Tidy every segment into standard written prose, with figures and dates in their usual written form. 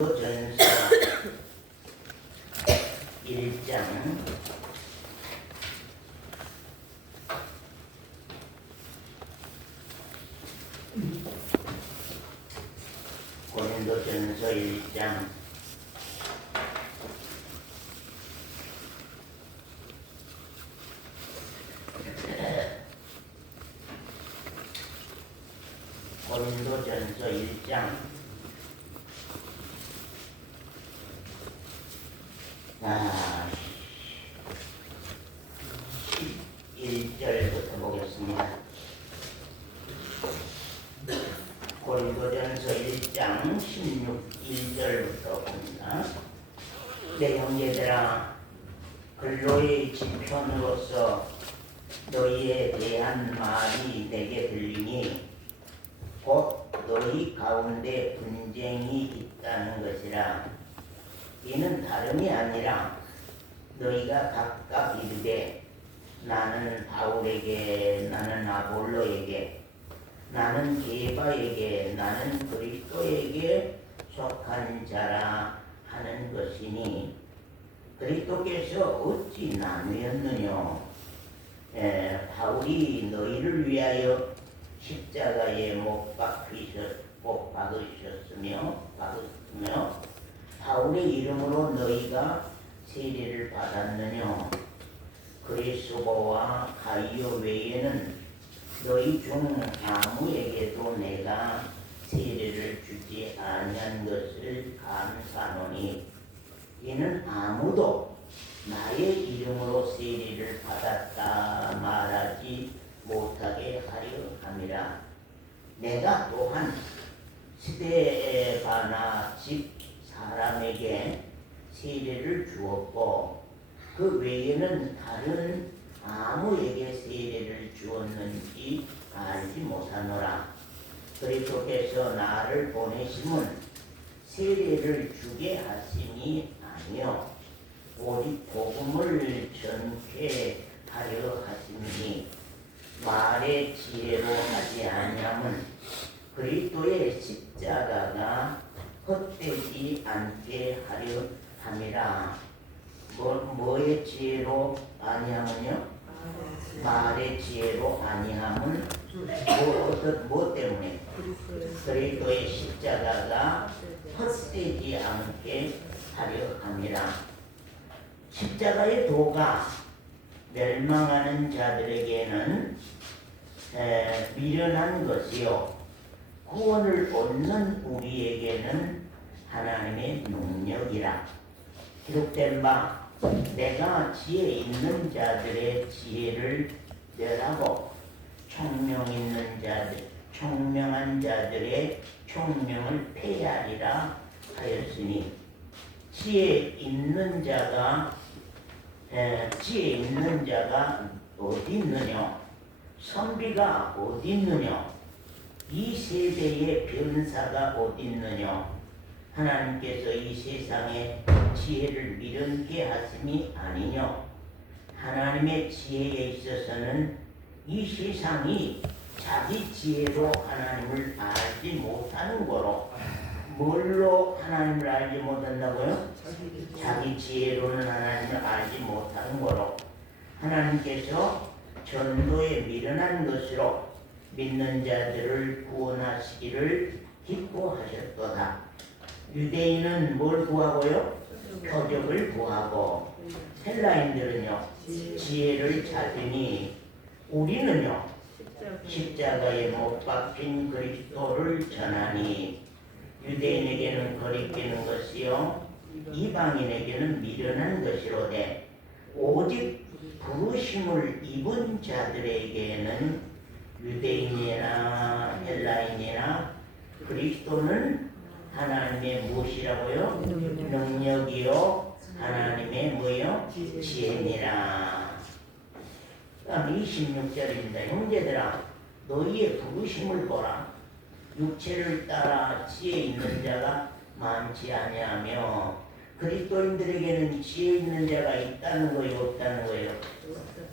전서 1장 고린도전서 1장 1절부터 보겠습니다. 고린도전서 1장 1절부터 봅니다. 내 형제들아, 근로의 지편으로서 너희에 대한 말이 내게 들리니 곧 너희 가운데 분쟁이 있다는 것이라. 이는 다름이 아니라 너희가 각각 이르되 나는 바울에게, 나는 아볼로에게, 나는 게바에게, 나는 그리스도에게 속한 자라 하는 것이니 그리스도께서 어찌 나누었느냐? 바울이 너희를 위하여 십자가에 못 박으셨으며 바울의 이름으로 너희가 세례를 받았느냐? 그리스도와 가이오 외에는 너희 중 아무에게도 내가 세례를 주지 아니한 것을 감사하노니 이는 아무도 나의 이름으로 세례를 받았다 말하지 못하게 하려 함이라. 내가 또한 스데바나 집 사람에게 세례를 주었고 그 외에는 다른 아무에게 세례를 주었는지 알지 못하노라. 그리스도께서 나를 보내심은 세례를 주게 하심이 아니요 오직 복음을 전케 하려 하심이니 말의 지혜로 하지 아니함은 그리스도의 십자가가 헛되지 않게 하려 함이라. 뭐의 지혜로 아니함은요? 말의 지혜로 아니함은 뭐 때문에? 그리스도의 십자가가 헛되지 않게 하려 함이라. 십자가의 도가 멸망하는 자들에게는 미련한 것이요 구원을 얻는 우리에게는 하나님의 능력이라. 기록된 바 내가 지혜 있는 자들의 지혜를 멸하고 총명한 자들의 총명을 폐하리라 하였으니 지혜 있는 자가 어디 있느냐? 선비가 어디 있느냐? 이 세대의 변사가 어디 있느냐? 하나님께서 이 세상에 지혜를 미련케 하심이 아니뇨. 하나님의 지혜에 있어서는 이 세상이 자기 지혜로 하나님을 알지 못하는 거로. 뭘로 하나님을 알지 못한다고요? 자기 지혜로는 하나님을 알지 못하는 거로. 하나님께서 전도에 미련한 것으로 믿는 자들을 구원하시기를 기뻐하셨도다. 유대인은 뭘 구하고요? 표적을 구하고, 헬라인들은요 지혜를 찾으니, 우리는요 십자가에 못 박힌 그리스도를 전하니 유대인에게는 거리끼는 것이요 이방인에게는 미련한 것이로되 오직 부르심을 입은 자들에게는 유대인이나 헬라인이나 그리스도는 하나님의 무엇이라고요? 능력이요 하나님의 뭐요? 지혜니라. 26절입니다. 형제들아, 너희의 부르심을 보라. 육체를 따라 지혜 있는 자가 많지 아니하며 그리스도인들에게는 지혜 있는 자가 있다는 거예요, 없다는 거예요?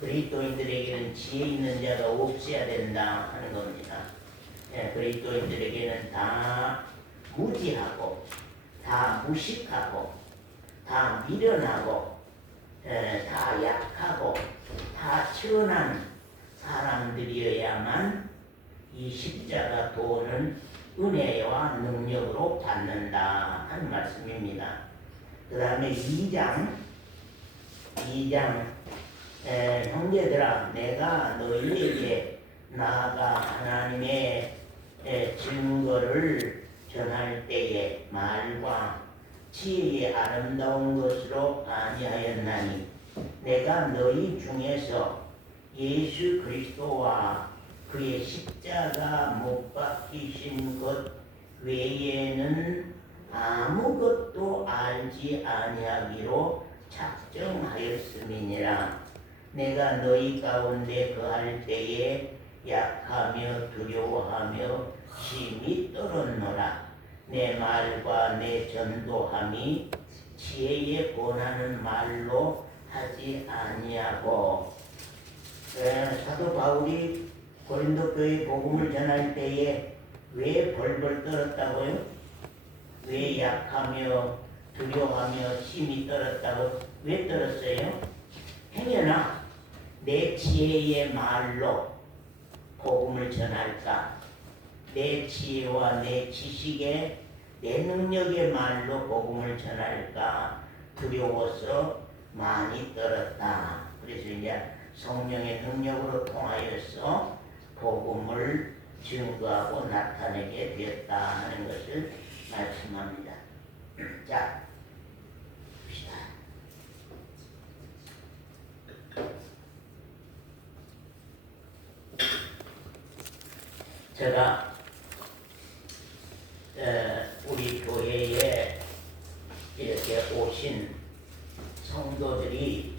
그리스도인들에게는 지혜 있는 자가 없어야 된다 하는 겁니다. 그리스도인들에게는 다 무지하고 다 무식하고 다 미련하고 다 약하고 다 천한 사람들이어야만 이 십자가 도는 은혜와 능력으로 받는다 하는 말씀입니다. 그 다음에 2장 형제들아 내가 너희에게 나아가 하나님의 증거를 전할 때에 말과 지혜의 아름다운 것으로 아니하였나니 내가 너희 중에서 예수 그리스도와 그의 십자가 못 박히신 것 외에는 아무것도 알지 아니하기로 작정하였음이니라. 내가 너희 가운데 거할 때에 약하며 두려워하며 심히 떨었노라. 내 말과 내 전도함이 지혜에 권하는 말로 하지 아니하고 사도 바울이 고린도 교회 복음을 전할 때에 왜 벌벌 떨었다고요? 왜 약하며 두려워하며 심히 떨었다고 왜 떨었어요? 행여나 내 지혜의 말로 복음을 전할까? 내 지혜와 내 지식에 내 능력의 말로 복음을 전할까? 두려워서 많이 떨었다. 그래서 이제 성령의 능력으로 통하여서 복음을 증거하고 나타내게 되었다 하는 것을 말씀합니다. 자, 봅시다. 제가 우리 교회에 이렇게 오신 성도들이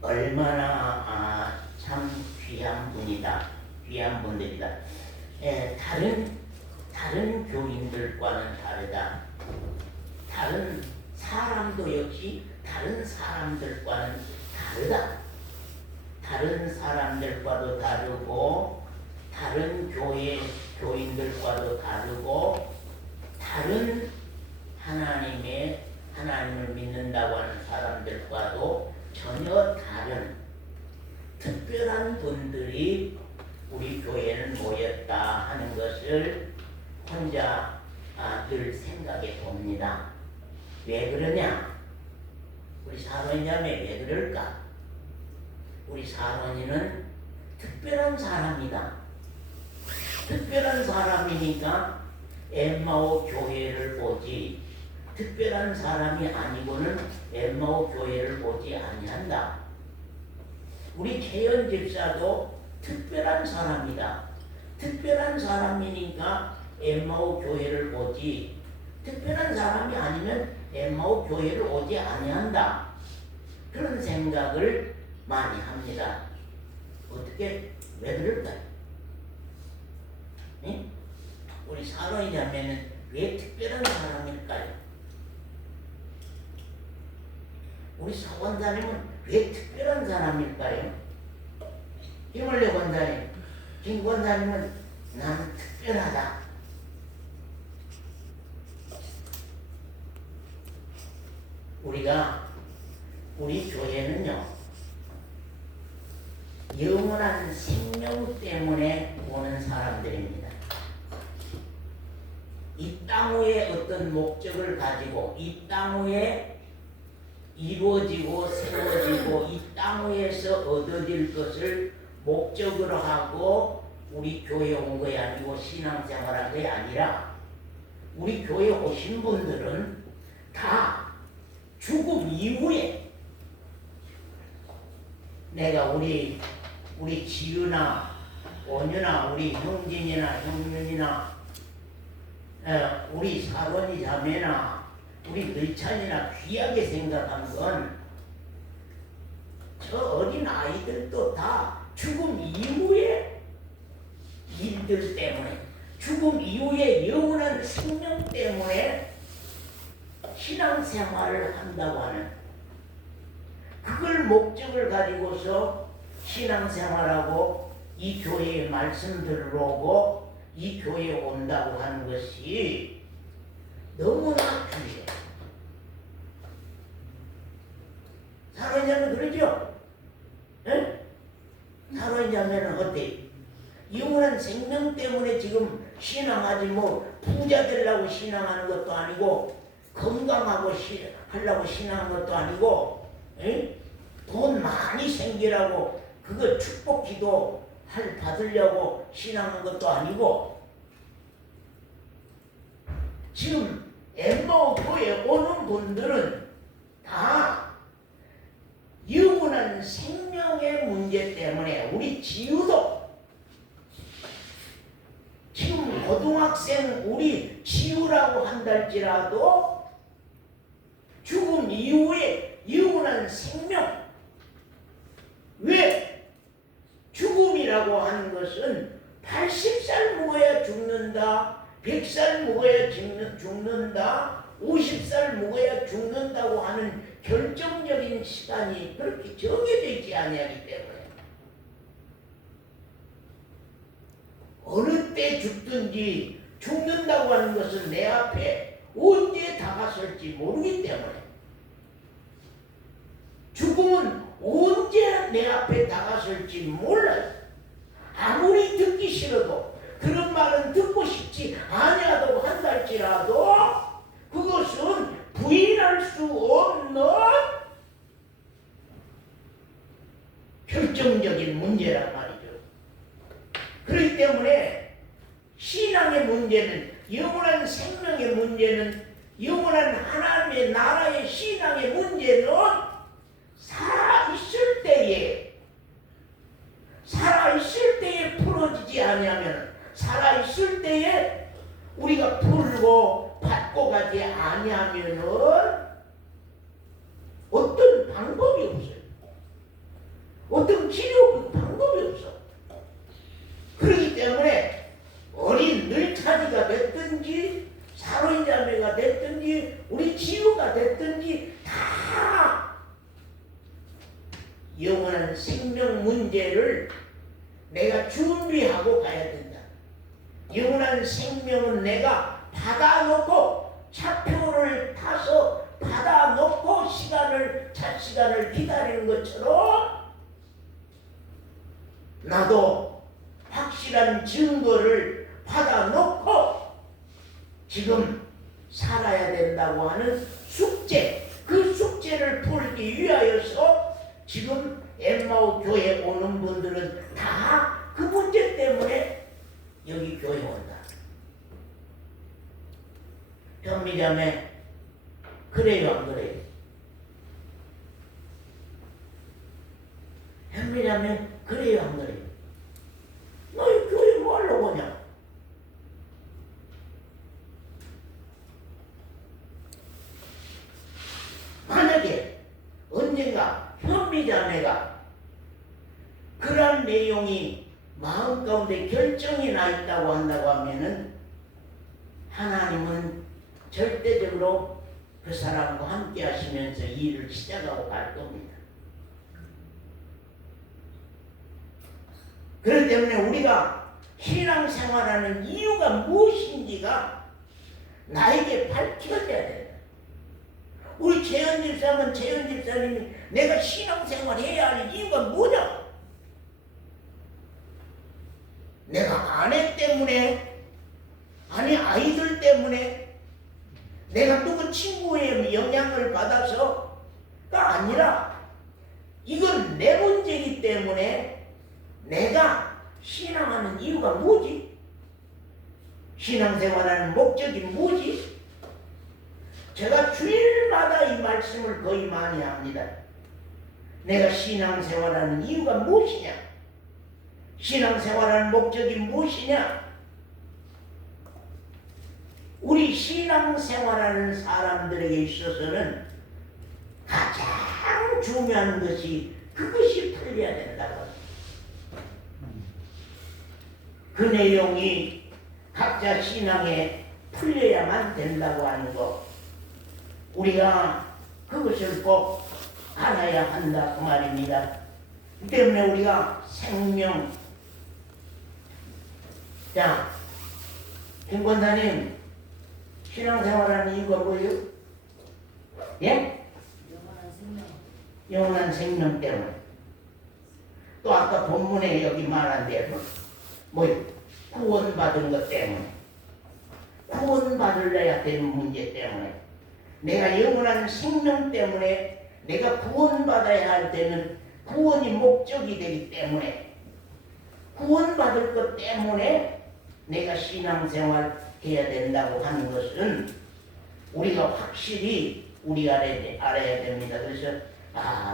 얼마나 참 귀한 분이다, 귀한 분들이다. 다른 교인들과는 다르다. 다른 사람도 역시 다른 사람들과는 다르다. 다른 사람들과도 다르고 다른 교회 교인들과도 다르고 다른 하나님을 믿는다고 하는 사람들과도 전혀 다른 특별한 분들이 우리 교회는 모였다 하는 것을 혼자 늘 생각해 봅니다. 왜 그러냐? 우리 사론이 자매 왜 그럴까? 우리 사론이는 특별한 사람이다. 특별한 사람이니까 엠마오 교회를 보지, 특별한 사람이 아니고는 엠마오 교회를 보지 아니한다. 우리 태연 집사도 특별한 사람이다. 특별한 사람이니까 엠마오 교회를 보지, 특별한 사람이 아니면 엠마오 교회를 오지 아니한다. 그런 생각을 많이 합니다. 어떻게 왜 그럴까요? 네? 우리 사론이 자매는 왜 특별한 사람일까요? 우리 사원자님은 왜 특별한 사람일까요? 김원래 권사님, 김 권사님은 나는 특별하다. 우리 교회는요, 영원한 생명 때문에 오는 사람들입니다. 이 땅 위에 어떤 목적을 가지고 이 땅 위에 이루어지고 세워지고 이 땅 위에서 얻어질 것을 목적으로 하고 우리 교회에 온 것이 아니고 신앙생활한 것이 아니라 우리 교회에 오신 분들은 다 죽음 이후에 내가 우리 지유나 온유나 우리 형진이나 형윤이나 우리 사원이 자매나 우리 의찬이나 귀하게 생각한 건 저 어린 아이들도 다 죽음 이후의 일들 때문에, 죽음 이후의 영원한 생명 때문에 신앙생활을 한다고 하는, 그걸 목적을 가지고서 신앙생활하고 이 교회의 말씀 들어오고 이 교회에 온다고 하는 것이 너무나 중요해. 사랑의 자매 그러죠? 예? 사랑의 자매는 어때? 영원한 생명 때문에 지금 신앙하지 뭐 부자 되려고 신앙하는 것도 아니고 건강하고 하려고 신앙하는 것도 아니고 에? 돈 많이 생기라고 그거 축복 기도 받으려고 신앙하는 것도 아니고 지금 엠마오 교회에 오는 분들은 다 영원한 생명의 문제 때문에 우리 지우도 지금 고등학생 우리 지우라고 한달지라도 죽음 이후에 영원한 생명 왜? 죽음이라고 하는 것은 80살 먹어야 죽는다 100살 먹어야 죽는다 50살 먹어야 죽는다고 하는 결정적인 시간이 그렇게 정해되지 아니하기 때문에 어느 때 죽든지 죽는다고 하는 것은 내 앞에 언제 다가설지 모르기 때문에 죽음은 언제 내 앞에 다가설지 몰라요. 아무리 듣기 싫어도 그런 말은 듣고 싶지 아니하다고 한달지라도 그것은 부인할 수 없는 결정적인 문제란 말이죠. 그렇기 때문에 신앙의 문제는 영원한 생명의 문제는 영원한 하나님의 나라의 신앙의 문제는 살아있을 때에 풀어지지 아니하면 살아있을 때에 우리가 풀고 받고 가지 아니하면은 어떤 방법이 없어요. 어떤 치료 방법이 없어. 그렇기 때문에 어린 늘차지가 됐든지 사로인 자매가 됐든지 우리 지우가 됐든지 다 영원한 생명 문제를 내가 준비하고 가야 된다. 영원한 생명은 내가 받아놓고 차표를 타서 받아놓고 시간을 기다리는 것처럼 나도 확실한 증거를 받아놓고 지금 살아야 된다고 하는 숙제, 그 숙제를 풀기 위하여서 지금 엠마오 교회에 오는 분들은 다 그 문제 때문에 여기 교회 온다. 현미자매 그래요 안 그래요? 현미자매 그래요 안 그래요? 너희 교회 뭐 하려고 오냐? 만약에 언젠가 현미자매가 그런 내용이 마음 가운데 결정이 나 있다고 한다고 하면은 하나님은 절대적으로 그 사람과 함께 하시면서 일을 시작하고 갈 겁니다. 그렇기 때문에 우리가 신앙생활하는 이유가 무엇인지가 나에게 밝혀져야 된다. 우리 재현 집사님이 내가 신앙생활 해야 할 이유가 뭐냐? 내가 아내 때문에 아니 아이들 때문에 내가 누구 친구의 영향을 받아서가 아니라 이건 내 문제이기 때문에 내가 신앙하는 이유가 뭐지? 신앙생활하는 목적이 뭐지? 제가 주일마다 이 말씀을 거의 많이 합니다. 내가 신앙생활하는 이유가 무엇이냐? 신앙생활하는 목적이 무엇이냐? 우리 신앙생활하는 사람들에게 있어서는 가장 중요한 것이 그것이 풀려야 된다고. 그 내용이 각자 신앙에 풀려야만 된다고 하는 것, 우리가 그것을 꼭 알아야 한다 그 말입니다. 그 때문에 우리가 생명, 자, 김권사님 신앙생활하는 이유가 뭐예요? 예? 영원한 생명 때문에. 또 아까 본문에 여기 말한 대로 뭐요? 구원받은 것 때문에. 구원받으려야 되는 문제 때문에. 내가 영원한 생명 때문에 내가 구원받아야 할 때는 구원이 목적이 되기 때문에 구원받을 것 때문에 내가 신앙생활 해야 된다고 하는 것은 우리가 확실히 우리가 알아야 됩니다. 그래서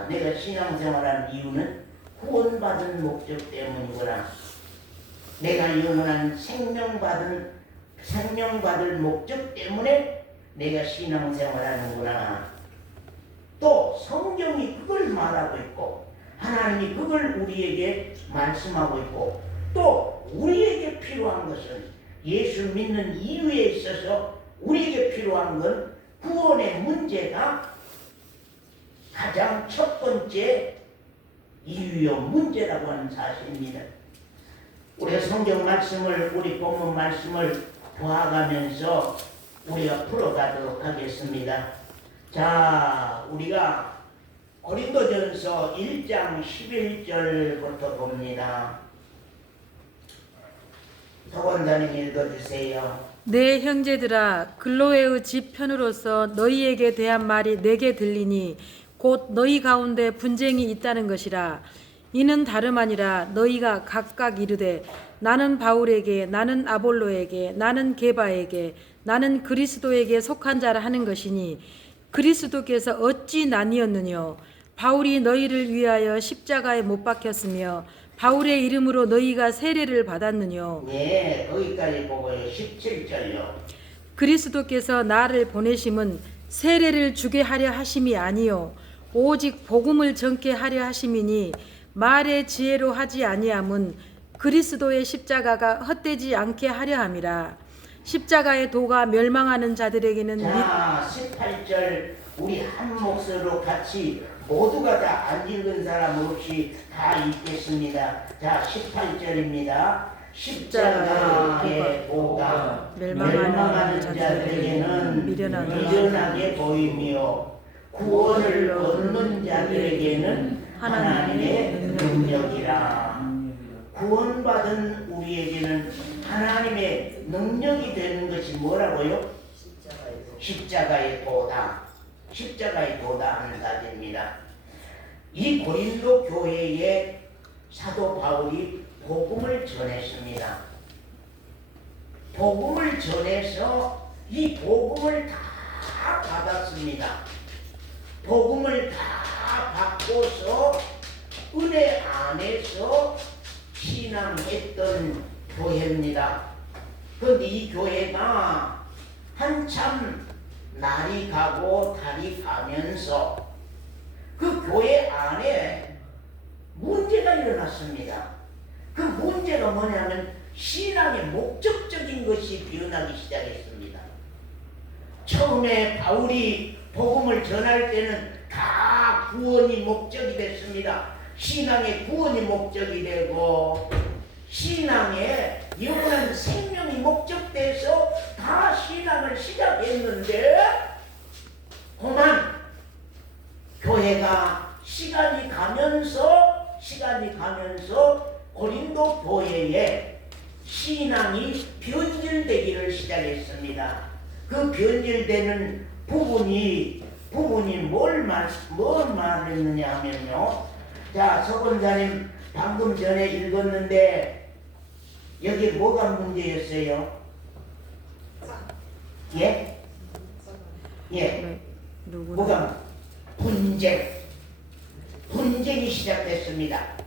내가 신앙생활하는 이유는 구원받은 목적 때문이구나. 내가 영원한 생명받을 목적 때문에 내가 신앙생활하는구나. 또 성경이 그걸 말하고 있고 하나님이 그걸 우리에게 말씀하고 있고 또 우리에게 필요한 것은 예수 믿는 이유에 있어서 우리에게 필요한 건 구원의 문제가 가장 첫 번째 이유요 문제라고 하는 사실입니다. 우리가 성경 말씀을 우리 본문 말씀을 보아가면서 우리가 풀어가도록 하겠습니다. 자, 우리가 고린도전서 1장 11절부터 봅니다. 서원자님 읽어주세요. 내 형제들아, 글로에의 집 편으로서 너희에게 대한 말이 내게 들리니 곧 너희 가운데 분쟁이 있다는 것이라. 이는 다름 아니라 너희가 각각 이르되 나는 바울에게, 나는 아볼로에게, 나는 게바에게, 나는 그리스도에게 속한 자라 하는 것이니 그리스도께서 어찌 나뉘었느뇨? 바울이 너희를 위하여 십자가에 못 박혔으며 바울의 이름으로 너희가 세례를 받았느뇨? 네, 거기까지 보고요. 17절요. 그리스도께서 나를 보내심은 세례를 주게 하려 하심이 아니요 오직 복음을 전케 하려 하심이니 말의 지혜로 하지 아니함은 그리스도의 십자가가 헛되지 않게 하려 함이라. 십자가의 도가 멸망하는 자들에게는 18절 우리 한 목소리로 같이 모두가 다 안 읽은 사람 없이 다 읽겠습니다. 자, 18절입니다. 십자가의 도가 멸망하는 자들에게는 미련하게 보이며 구원을 얻는 자들에게는 하나님의 능력이라. 구원받은 우리에게는 하나님의 능력이 되는 것이 뭐라고요? 십자가의 도다. 십자가의 도다 하는 사실입니다. 이 고린도 교회에 사도 바울이 복음을 전했습니다. 복음을 전해서 이 복음을 다 받았습니다. 복음을 다 받고서 은혜 안에서 신앙했던 교회입니다. 그런데 이 교회가 한참 날이 가고 달이 가면서 그 교회 안에 문제가 일어났습니다. 그 문제가 뭐냐면 신앙의 목적적인 것이 변하기 시작했습니다. 처음에 바울이 복음을 전할 때는 다 구원이 목적이 됐습니다. 신앙의 구원이 목적이 되고 신앙의 영원한 생명이 목적돼서 다 신앙을 시작했는데 그만 교회가 시간이 가면서 고린도 교회에 신앙이 변질되기를 시작했습니다. 그 변질되는 부분이 뭘 말했느냐 하면요. 자, 서본사님 방금 전에 읽었는데 여기 뭐가 문제였어요? 예? 예. 뭐가? 분쟁이 시작됐습니다.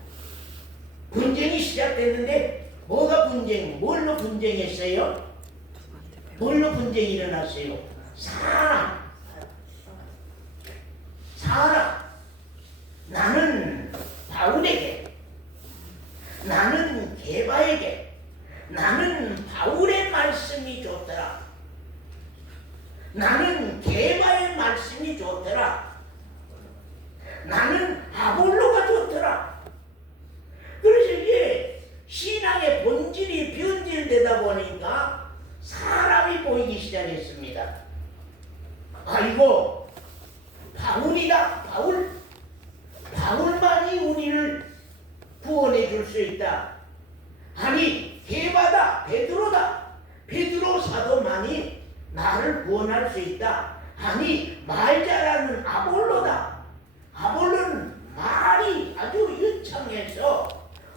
분쟁이 시작됐는데 뭐가 뭘로 분쟁했어요? 뭘로 분쟁이 일어났어요? 사람. 나는 바울에게, 나는 게바에게, 나는 바울의 말씀이 좋더라. 나는 게바의 말씀이 좋더라. 나는 아볼로가 좋더라. 그래서 이게 신앙의 본질이 변질되다 보니까 사람이 보이기 시작했습니다. 아이고 바울이다. 바울만이 우리를 구원해 줄 수 있다. 아니 게바다. 베드로 사도만이 나를 구원할 수 있다. 아니 말 잘하는 아볼로다. 아볼로는 말이 아주 유창해서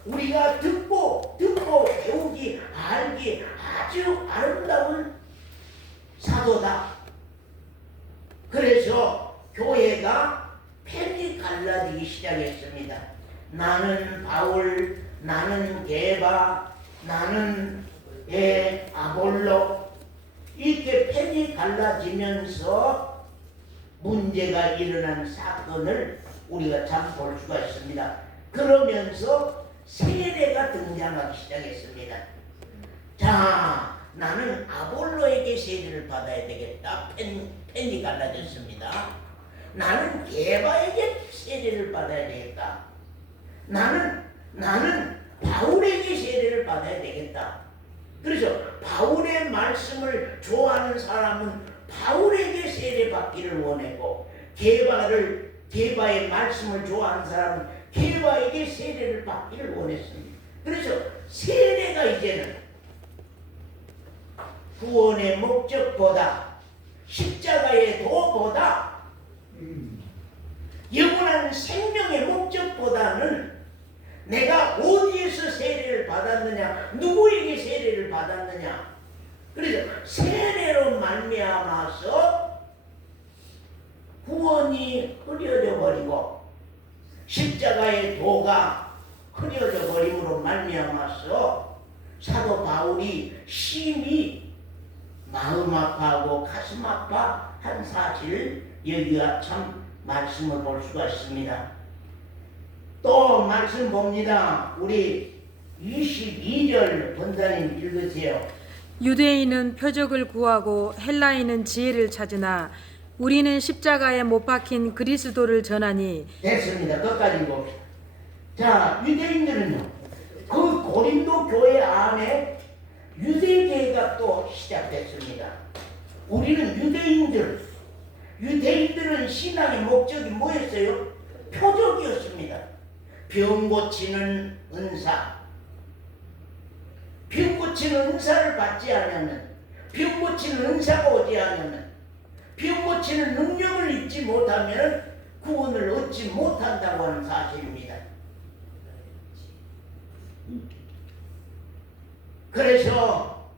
우리가 듣고 배우기 알기 아주 아름다운 사도다. 그래서 교회가 펜이 갈라지기 시작했습니다. 나는 바울, 나는 게바, 나는 아볼로, 이렇게 펜이 갈라지면서 문제가 일어난 사건을 우리가 참 볼 수가 있습니다. 그러면서 세례가 등장하기 시작했습니다. 자, 나는 아볼로에게 세례를 받아야 되겠다. 펜이 갈라졌습니다. 나는 게바에게 세례를 받아야 되겠다. 나는 바울에게 세례를 받아야 되겠다. 그래서 바울의 말씀을 좋아하는 사람은 바울에게 세례 받기를 원했고, 게바의 말씀을 좋아하는 사람은 게바에게 세례를 받기를 원했습니다. 그래서 세례가 이제는 구원의 목적보다, 십자가의 도보다, 영원한 생명의 목적보다는 내가 어디에서 세례를 받았느냐, 누구에게 세례를 받았느냐, 그래서 세례로 말미암아서 구원이 흐려져 버리고 십자가의 도가 흐려져 버림으로 말미암아서 사도 바울이 심히 마음 아파하고 가슴 아파한 사실을 여기가 참 말씀을 볼 수가 있습니다. 또 말씀 봅니다. 우리 22절 본다님 읽으세요. 유대인은 표적을 구하고 헬라인은 지혜를 찾으나 우리는 십자가에 못 박힌 그리스도를 전하니. 됐습니다. 끝까지 봅시다. 자, 유대인들은요, 그 고린도 교회 안에 유대계가 또 시작됐습니다. 우리는 유대인들은 신앙의 목적이 뭐였어요? 표적이었습니다. 병 고치는 은사, 병 고치는 은사를 받지 않으면, 병 고치는 은사가 오지 않으면, 병 고치는 능력을 잊지 못하면 구원을 얻지 못한다고 하는 사실입니다. 그래서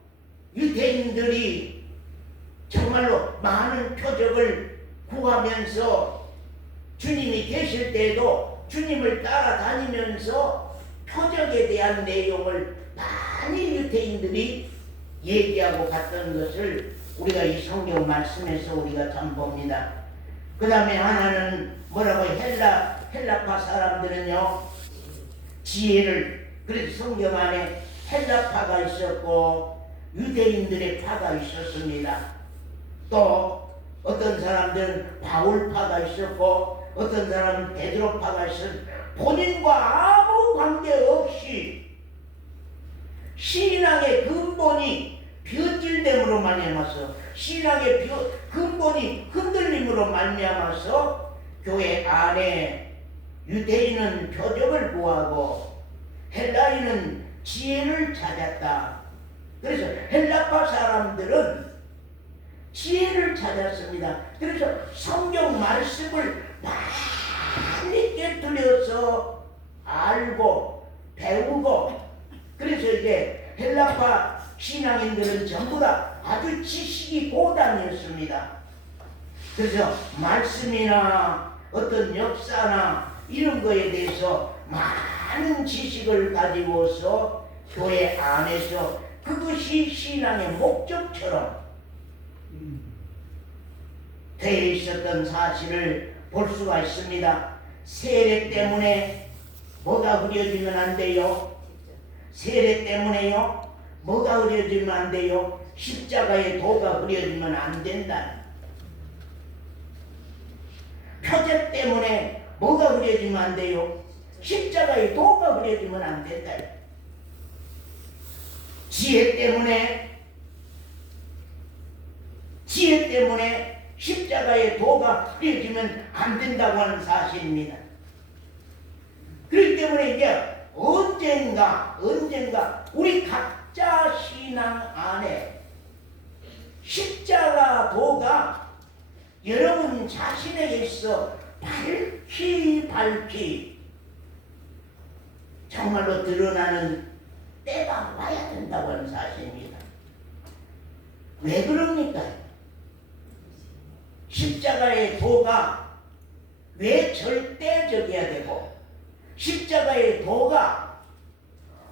유대인들이 정말로 많은 표적을 구하면서 주님이 계실 때에도 주님을 따라다니면서 표적에 대한 내용을 많이 유대인들이 얘기하고 갔던 것을 우리가 이 성경 말씀에서 우리가 참 봅니다. 그 다음에 하나는 뭐라고, 헬라파 사람들은요, 지혜를, 그래서 성경 안에 헬라파가 있었고 유대인들의 파가 있었습니다. 또 어떤 사람들은 바울파가 있었고 어떤 사람은 베드로파가 있었고, 본인과 아무 관계없이 신앙의 근본이 변질됨으로 말미암아서, 신앙의 근본이 흔들림으로 말미암아서 교회 안에 유대인은 표적을 구하고 헬라인은 지혜를 찾았다. 그래서 헬라파 사람들은 지혜를 찾았습니다. 그래서 성경 말씀을 많이 꿰뚫려서 알고 배우고, 그래서 이제 헬라파 신앙인들은 전부 다 아주 지식이 고단이었습니다. 그래서 말씀이나 어떤 역사나 이런 거에 대해서 많은 지식을 가지고서 교회 안에서 그것이 신앙의 목적처럼 되어 있었던 사실을 볼 수가 있습니다. 세례 때문에 뭐가 흐려지면 안 돼요? 세례 때문에요? 뭐가 흐려지면 안 돼요? 십자가의 도가 흐려지면 안 된다. 표적 때문에 뭐가 흐려지면 안 돼요? 십자가의 도가 흐려지면 안 된다. 지혜 때문에 십자가의 십자가의 도가 그려지면 안 된다고 하는 사실입니다. 그렇기 때문에 이제 언젠가 우리 각자 신앙 안에 십자가 도가 여러분 자신에게 있어 밝히 정말로 드러나는 때가 와야 된다고 하는 사실입니다. 왜 그럽니까? 십자가의 도가 왜 절대적이어야 되고 십자가의 도가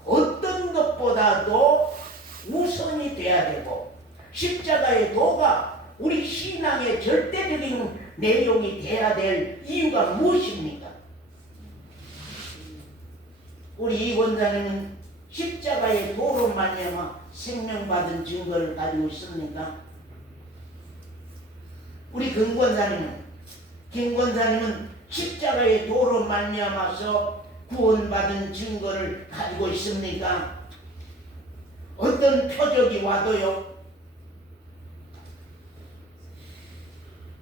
어떤 것보다도 우선이 돼야 되고 십자가의 도가 우리 신앙의 절대적인 내용이 돼야 될 이유가 무엇입니까? 우리 이 권사님은 십자가의 도로 말미암아 생명받은 증거를 가지고 있습니까? 우리 김 권사님은 십자가의 도로 말미암아서 구원받은 증거를 가지고 있습니까? 어떤 표적이 와도요,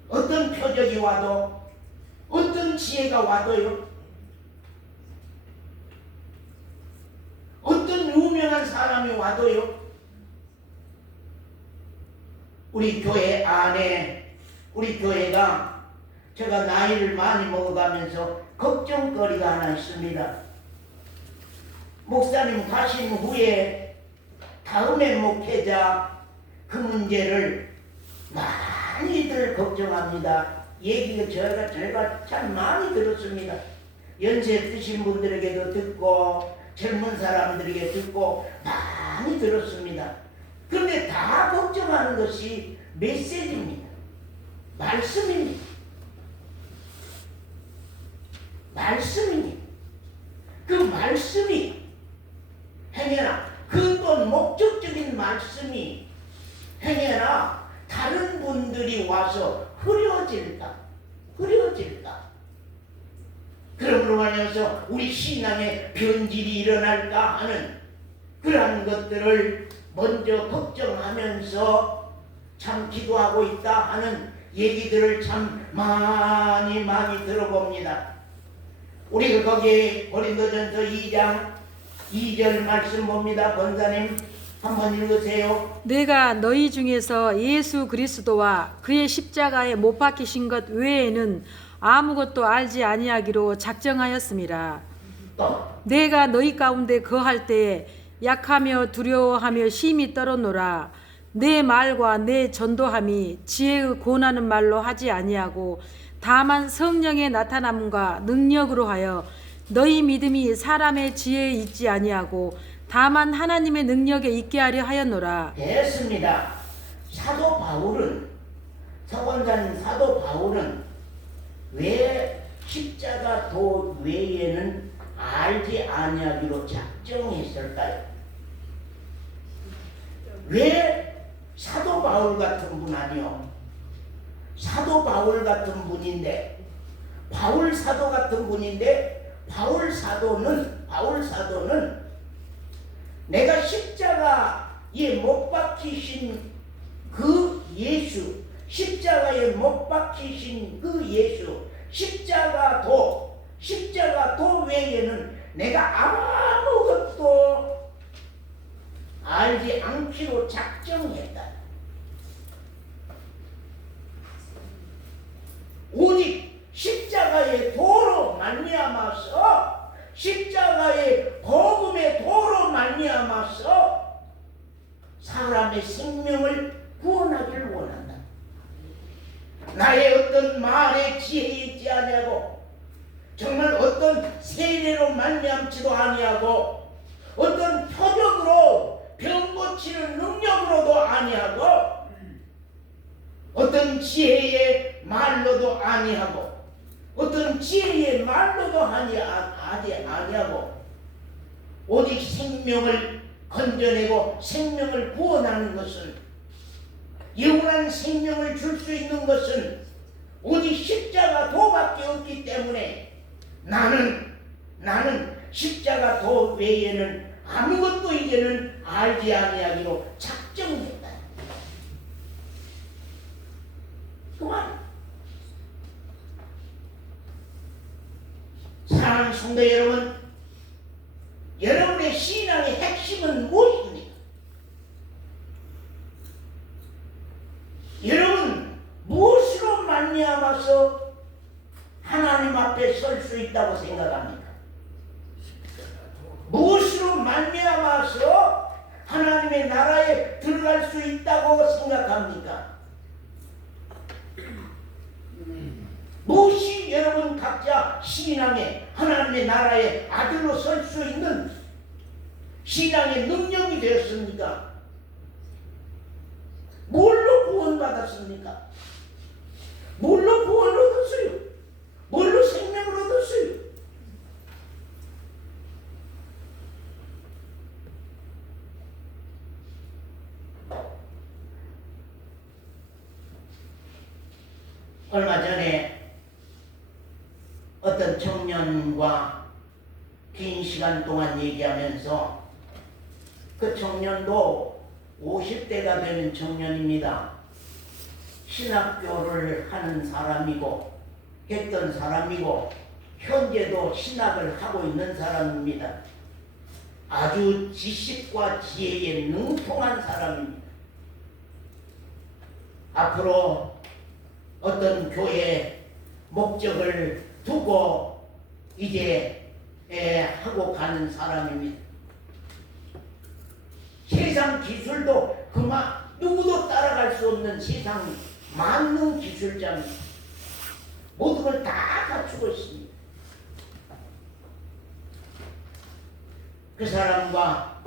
어떤 표적이 와도, 어떤 지혜가 와도요, 어떤 유명한 사람이 와도요, 우리 교회 안에, 우리 교회가 제가 나이를 많이 먹어가면서 걱정거리가 하나 있습니다. 목사님 가신 후에 다음에 목회자 그 문제를 많이들 걱정합니다. 얘기가 제가 참 많이 들었습니다. 연세 드신 분들에게도 듣고 젊은 사람들에게 듣고 많이 들었습니다. 그런데 다 걱정하는 것이 메시지입니다. 말씀입니다. 그 말씀이 행여나 근본 목적적인 말씀이 행여나 다른 분들이 와서 흐려질까? 그러므로 말해서 우리 신앙에 변질이 일어날까 하는 그러한 것들을 먼저 걱정하면서 참 기도하고 있다 하는 얘기들을 참 많이 들어봅니다. 우리가 거기에 고린도전서 2장 2절 말씀 봅니다. 권사님 한번 읽으세요. 내가 너희 중에서 예수 그리스도와 그의 십자가에 못 박히신 것 외에는 아무것도 알지 아니하기로 작정하였음이라. 내가 너희 가운데 거할 때에 약하며 두려워하며 심히 떨었노라. 내 말과 내 전도함이 지혜의 고나는 말로 하지 아니하고 다만 성령의 나타남과 능력으로 하여 너희 믿음이 사람의 지혜에 있지 아니하고 다만 하나님의 능력에 있게 하려 하였노라. 됐습니다. 사도 바울은 서원자는 사도 바울은 왜 십자가 도 외에는 알지 아니하기로 작정했을까요? 왜 사도 바울 같은 분 아니요? 사도 바울 같은 분인데 바울 사도 같은 분인데 바울 사도는 내가 십자가에 못 박히신 그 예수, 십자가에 못 박히신 그 예수, 십자가 도 외에는 내가 아무것도 알지 않기로 작정했다. 오직 십자가의 도로 말미암아서, 십자가의 복음의 도로 말미암아서 사람의 생명을 구원하기를 원한다. 나의 어떤 말에 지혜 있지 아니하고 정말 어떤 세례로 말미암지도 아니하고 어떤 표적으로 병 고치는 능력으로도 아니하고 어떤 지혜의 말로도 아니하고 어떤 지혜의 말로도 아니하고 오직 생명을 건져내고 생명을 구원하는 것은, 영원한 생명을 줄 수 있는 것은 오직 십자가 도밖에 없기 때문에 나는 십자가 도 외에는 아무것도 이제는 알지 아니하기로 작정했다. 그만 사랑하는 성도 여러분, 여러분의 신앙의 핵심은 무엇입니까? 여러분 무엇으로 말미암아서 하나님 앞에 설 수 있다고 생각합니까? 무엇으로 말미암아서 하나님의 나라에 들어갈 수 있다고 생각합니까? 무엇이 여러분 각자 신앙의 하나님의 나라의 아들로 설 수 있는 신앙의 능력이 되었습니까? 뭘로 구원받았습니까? 뭘로 구원을 얻었어요? 뭘로 생명을 얻었어요? 얼마 전에 어떤 청년과 긴 시간 동안 얘기하면서 그 청년도 50대가 되는 청년입니다. 신학교를 하는 사람이고 했던 사람이고 현재도 신학을 하고 있는 사람입니다. 아주 지식과 지혜에 능통한 사람입니다. 앞으로 어떤 교회 목적을 두고 이제 하고 가는 사람입니다. 세상 기술도 그만 누구도 따라갈 수 없는 세상 만능 기술자입니다. 모든 걸 다 갖추고 있습니다. 그 사람과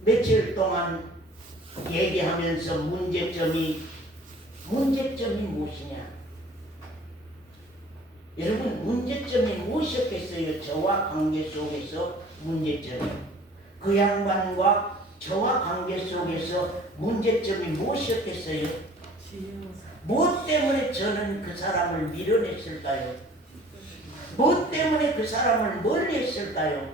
며칠 동안 얘기하면서 문제점이 무엇이냐? 여러분 문제점이 무엇이었겠어요? 저와 관계 속에서 문제점이 그 양반과 저와 관계 속에서 문제점이 무엇이었겠어요? 무엇 때문에 저는 그 사람을 밀어냈을까요? 무엇 때문에 그 사람을 멀리했을까요?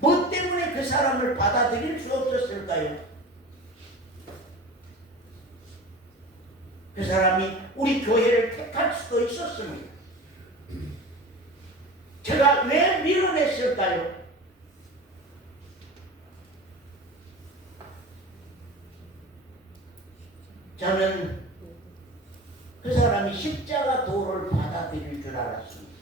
무엇 때문에 그 사람을 받아들일 수 없었을까요? 그 사람이 우리 교회를 택할 수도 있었습니다. 제가 왜 밀어냈을까요? 저는 그 사람이 십자가 도를 받아들일 줄 알았습니다.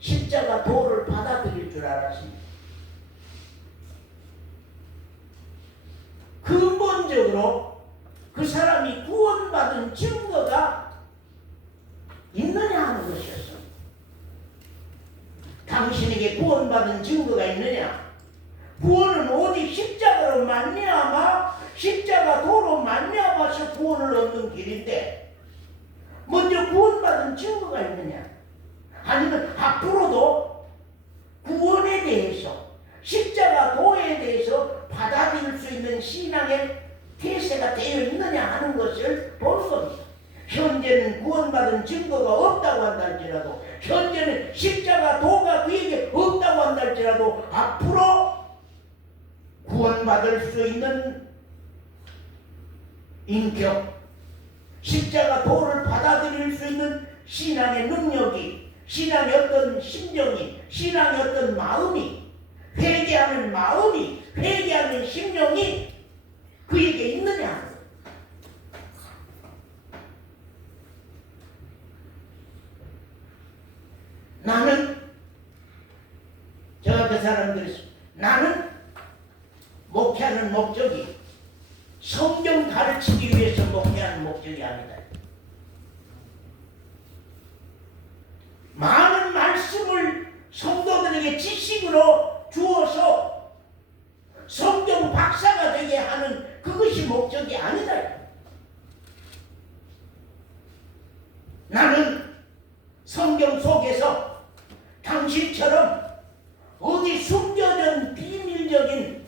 십자가 도를 받아들일 줄 알았습니다. 근본적으로 그 사람이 구원받은 증거가 있느냐 하는 것이었습니다. 당신에게 구원받은 증거가 있느냐? 구원은 오직 십자가로 말미암아 십자가 도로 말미암아서 구원을 얻는 길인데 먼저 구원받은 증거가 있느냐? 아니면 앞으로도 구원에 대해서 십자가 도에 대해서 받아들일 수 있는 신앙의 태세가 되어 있느냐 하는 것을 보는 겁니다. 현재는 구원받은 증거가 없다고 한다 할지라도 현재는 십자가 도가 그에게 없다고 한다 할지라도 앞으로 구원받을 수 있는 인격, 십자가 도를 받아들일 수 있는 신앙의 능력이, 신앙의 어떤 심정이, 신앙의 어떤 마음이, 회개하는 마음이, 회개하는 심령이 그에게 있느냐? 제가 그 사람들이 나는 목회하는 목적이 성경 가르치기 위해서 목회하는 목적이 아니다. 많은 말씀을 성도들에게 지식으로 주어서 성경 박사가 되게 하는 그것이 목적이 아니다. 나는 성경 속에서 당신처럼 어디 숨겨진 비밀적인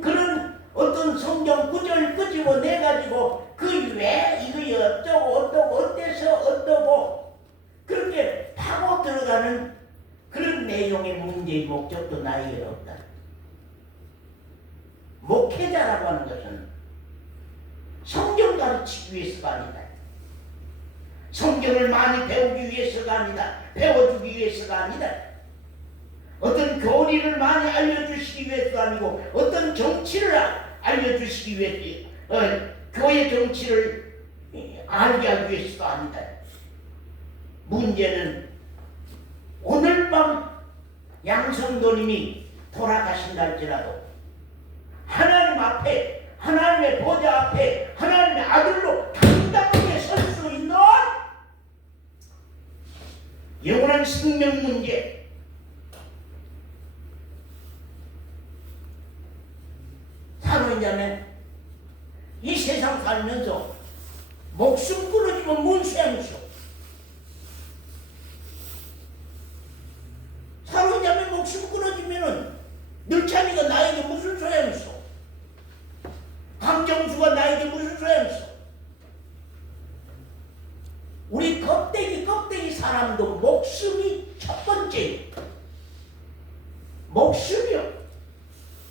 그런 어떤 성경 구절 끄집어내가지고 그 왜 이거 어쩌고 어때서 어떠고 그렇게 파고 들어가는 그런 내용의 문제의 목적도 나에게 없다. 목회자라고 하는 것은 성경 가르치기 위해서가 아니다. 성경을 많이 배우기 위해서가 아니다. 배워주기 위해서가 아니다. 어떤 교리를 많이 알려주시기 위해서가 아니고 어떤 정치를 알려주시기 위해서 교회 정치를 알게 하기 위해서가 아니다. 문제는 오늘 밤 양성도님이 돌아가신다 할지라도 하나님 앞에, 하나님의 보좌 앞에 하나님의 아들로 당당하게 설 수 있는 영원한 생명 문제, 사노인자매 이 세상 살면서 목숨 끊어지면 뭔 소용이소? 사노인자매 목숨 끊어지면은 늘찬이가 나에게 무슨 소용이소? 강정수가 나에게 무슨 소용이소? 우리 껍데기 사람도 목숨이 첫 번째예요. 목숨이요.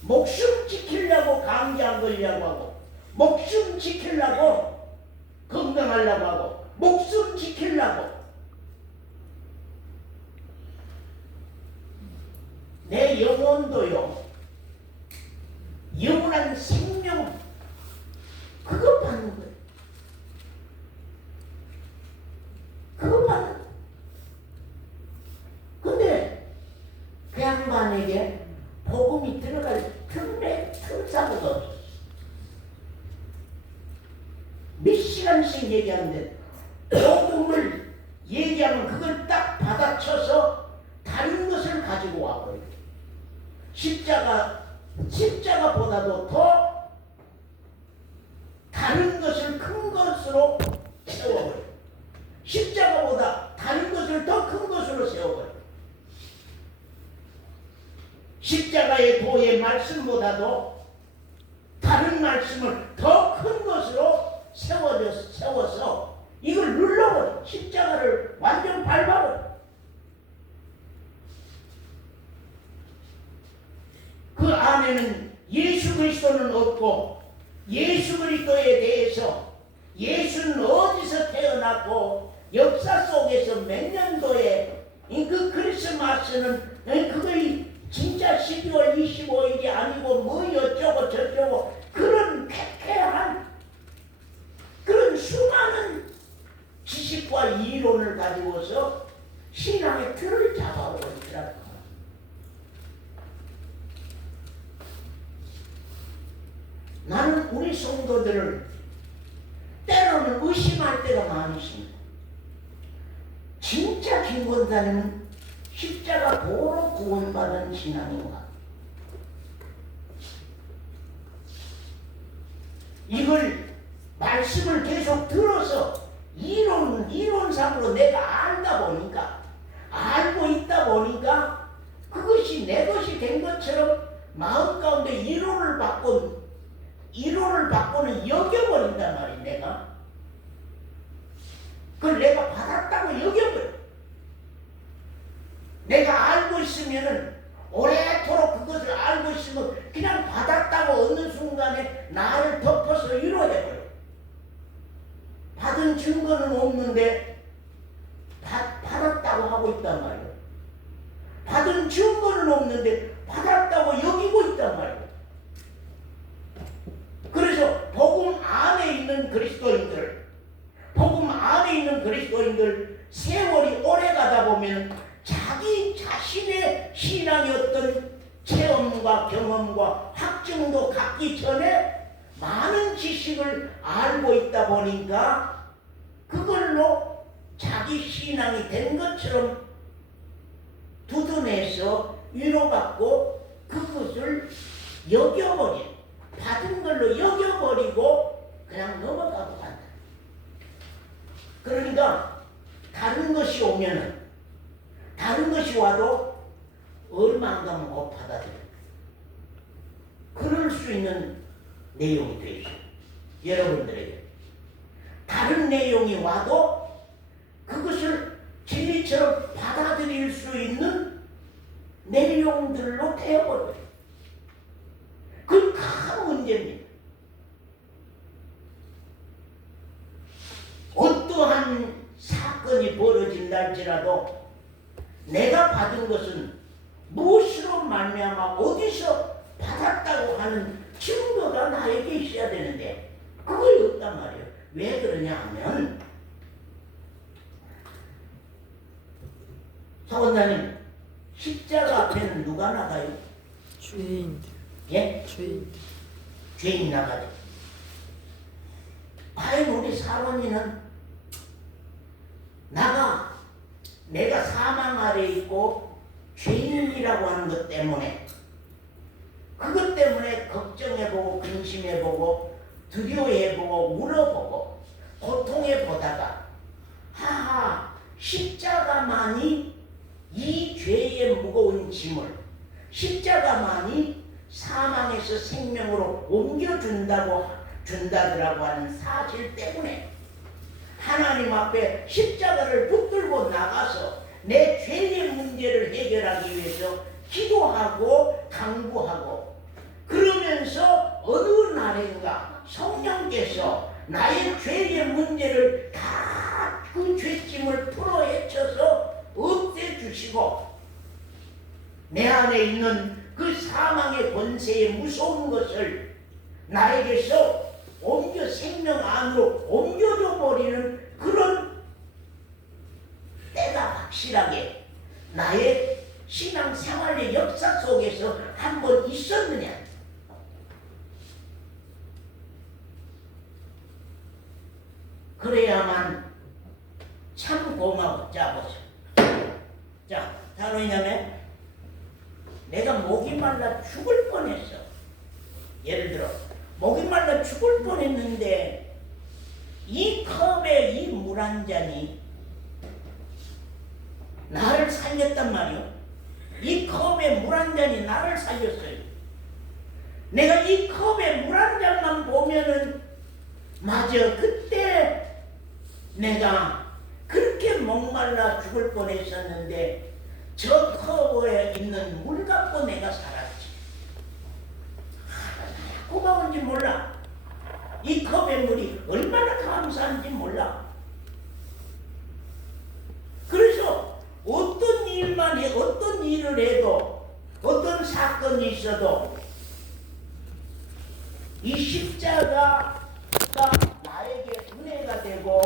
목숨 지키려고 감기 안 걸리려고 하고, 목숨 지키려고 건강하려고 하고, 목숨 지키려고 내 영혼도요, 영원한 생명 그거 받는 거예요. 그거 받는 거예요. 근데 그 양반에게 복음이 들어갈 틈사고도 없어. 몇 시간씩 얘기하는데 복음을 얘기하면 그걸 딱 받아쳐서 다른 것을 가지고 와버려요. 십자가보다도 더 다른 것을 큰 것으로 세워버려요. 십자가보다 다른 것을 더 큰 것으로 세워버려요. 십자가의 도의 말씀보다도 다른 말씀을 더 큰 것으로 세워서 이걸 눌러버려. 십자가를 완전 밟아버려. 그 안에는 예수 그리스도는 없고, 예수 그리스도에 대해서 예수는 어디서 태어났고 역사 속에서 몇 년도에 그 크리스마스는 그거이 진짜 12월 25일이 아니고 뭐 어쩌고 저쩌고 그런 쾌쾌한 그런 수많은 지식과 이론을 가지고서 신앙의 틀을 잡아오고 있더라고요. 나는 우리 성도들을 때로는 의심할 때가 많이 있습니다. 진짜 김권사님은 십자가 보러 구원받은 신앙인가? 이걸 말씀을 계속 들어서 이론상으로 내가 알다 보니까, 알고 있다 보니까 그것이 내 것이 된 것처럼 마음 가운데 이론을 받고는 여겨버린단 말이야. 내가 그걸 내가 받았다고 여겨버려. 내가 알고 있으면은 오래도록 그것을 알고 있으면 그냥 받았다고 어느 순간에 나를 덮어서 위로해버려. 받은 증거는 없는데 받았다고 하고 있단 말이야. 받은 증거는 없는데 받았다고 여기고 있단 말이야. 그래서 복음 안에 있는 그리스도인들 세월이 오래 가다 보면 자기 자신의 신앙의 어떤 체험과 경험과 확증도 갖기 전에 많은 지식을 알고 있다 보니까 그걸로 자기 신앙이 된 것처럼 두둔해서 위로받고 그것을 여겨버려. 받은 걸로 여겨버리고 그냥 넘어가고 간다. 그러니까 다른 것이 오면은, 다른 것이 와도 얼마 안 가면 못 받아들여. 그럴 수 있는 내용이 되어 있어요. 여러분들에게 다른 내용이 와도 그것을 진리처럼 받아들일 수 있는 내용들로 되어버려요. 그 큰 문제입니다. 어떠한 사건이 벌어진다 할지라도 내가 받은 것은 무엇으로 말미암아 어디서 받았다고 하는 증거가 나에게 있어야 되는데 그걸 없단 말이에요. 왜 그러냐 하면 사원장님 십자가 앞에는 누가 나가요? 죄인들. 예? 죄인. 죄인 나가죠. 과연 우리 사원이는 내가 사망 아래 있고 죄인이라고 하는 것 때문에 그것 때문에 걱정해보고 근심해보고 두려워해보고 울어보고 고통해보다가 하하 십자가만이 이 죄의 무거운 짐을 십자가만이 사망에서 생명으로 준다더라고 하는 사실 때문에 하나님 앞에 십자가를 붙들고 나가서 내 죄의 문제를 해결하기 위해서 기도하고 당부하고 그러면서 어느 날인가 성령께서 나의 죄의 문제를 다 그 죄짐을 풀어 헤쳐서 없애주시고 내 안에 있는 그 사망의 권세의 무서운 것을 나에게서 옮겨 생명 안으로 옮겨줘 버리는 그런 때가 확실하게 나의 신앙 생활의 역사 속에서 한번 있었느냐? 그래야만 참 고마워. 자 보세요. 자, 왜냐면 내가 목이 말라 죽을 뻔했어. 예를 들어 목이 말라 죽을 뻔했는데 이 컵에 이 물 한 잔이 나를 살렸단 말이요. 이 컵에 물 한 잔이 나를 살렸어요. 내가 이 컵에 물 한 잔만 보면은 맞아 그때 내가 그렇게 목말라 죽을 뻔했었는데 저 컵에 있는 물 갖고 내가 살았지. 고마운지 몰라. 이 컵의 물이 얼마나 감사한지 몰라. 그래서 어떤 일을 해도 어떤 사건이 있어도 이 십자가가 나에게 은혜가 되고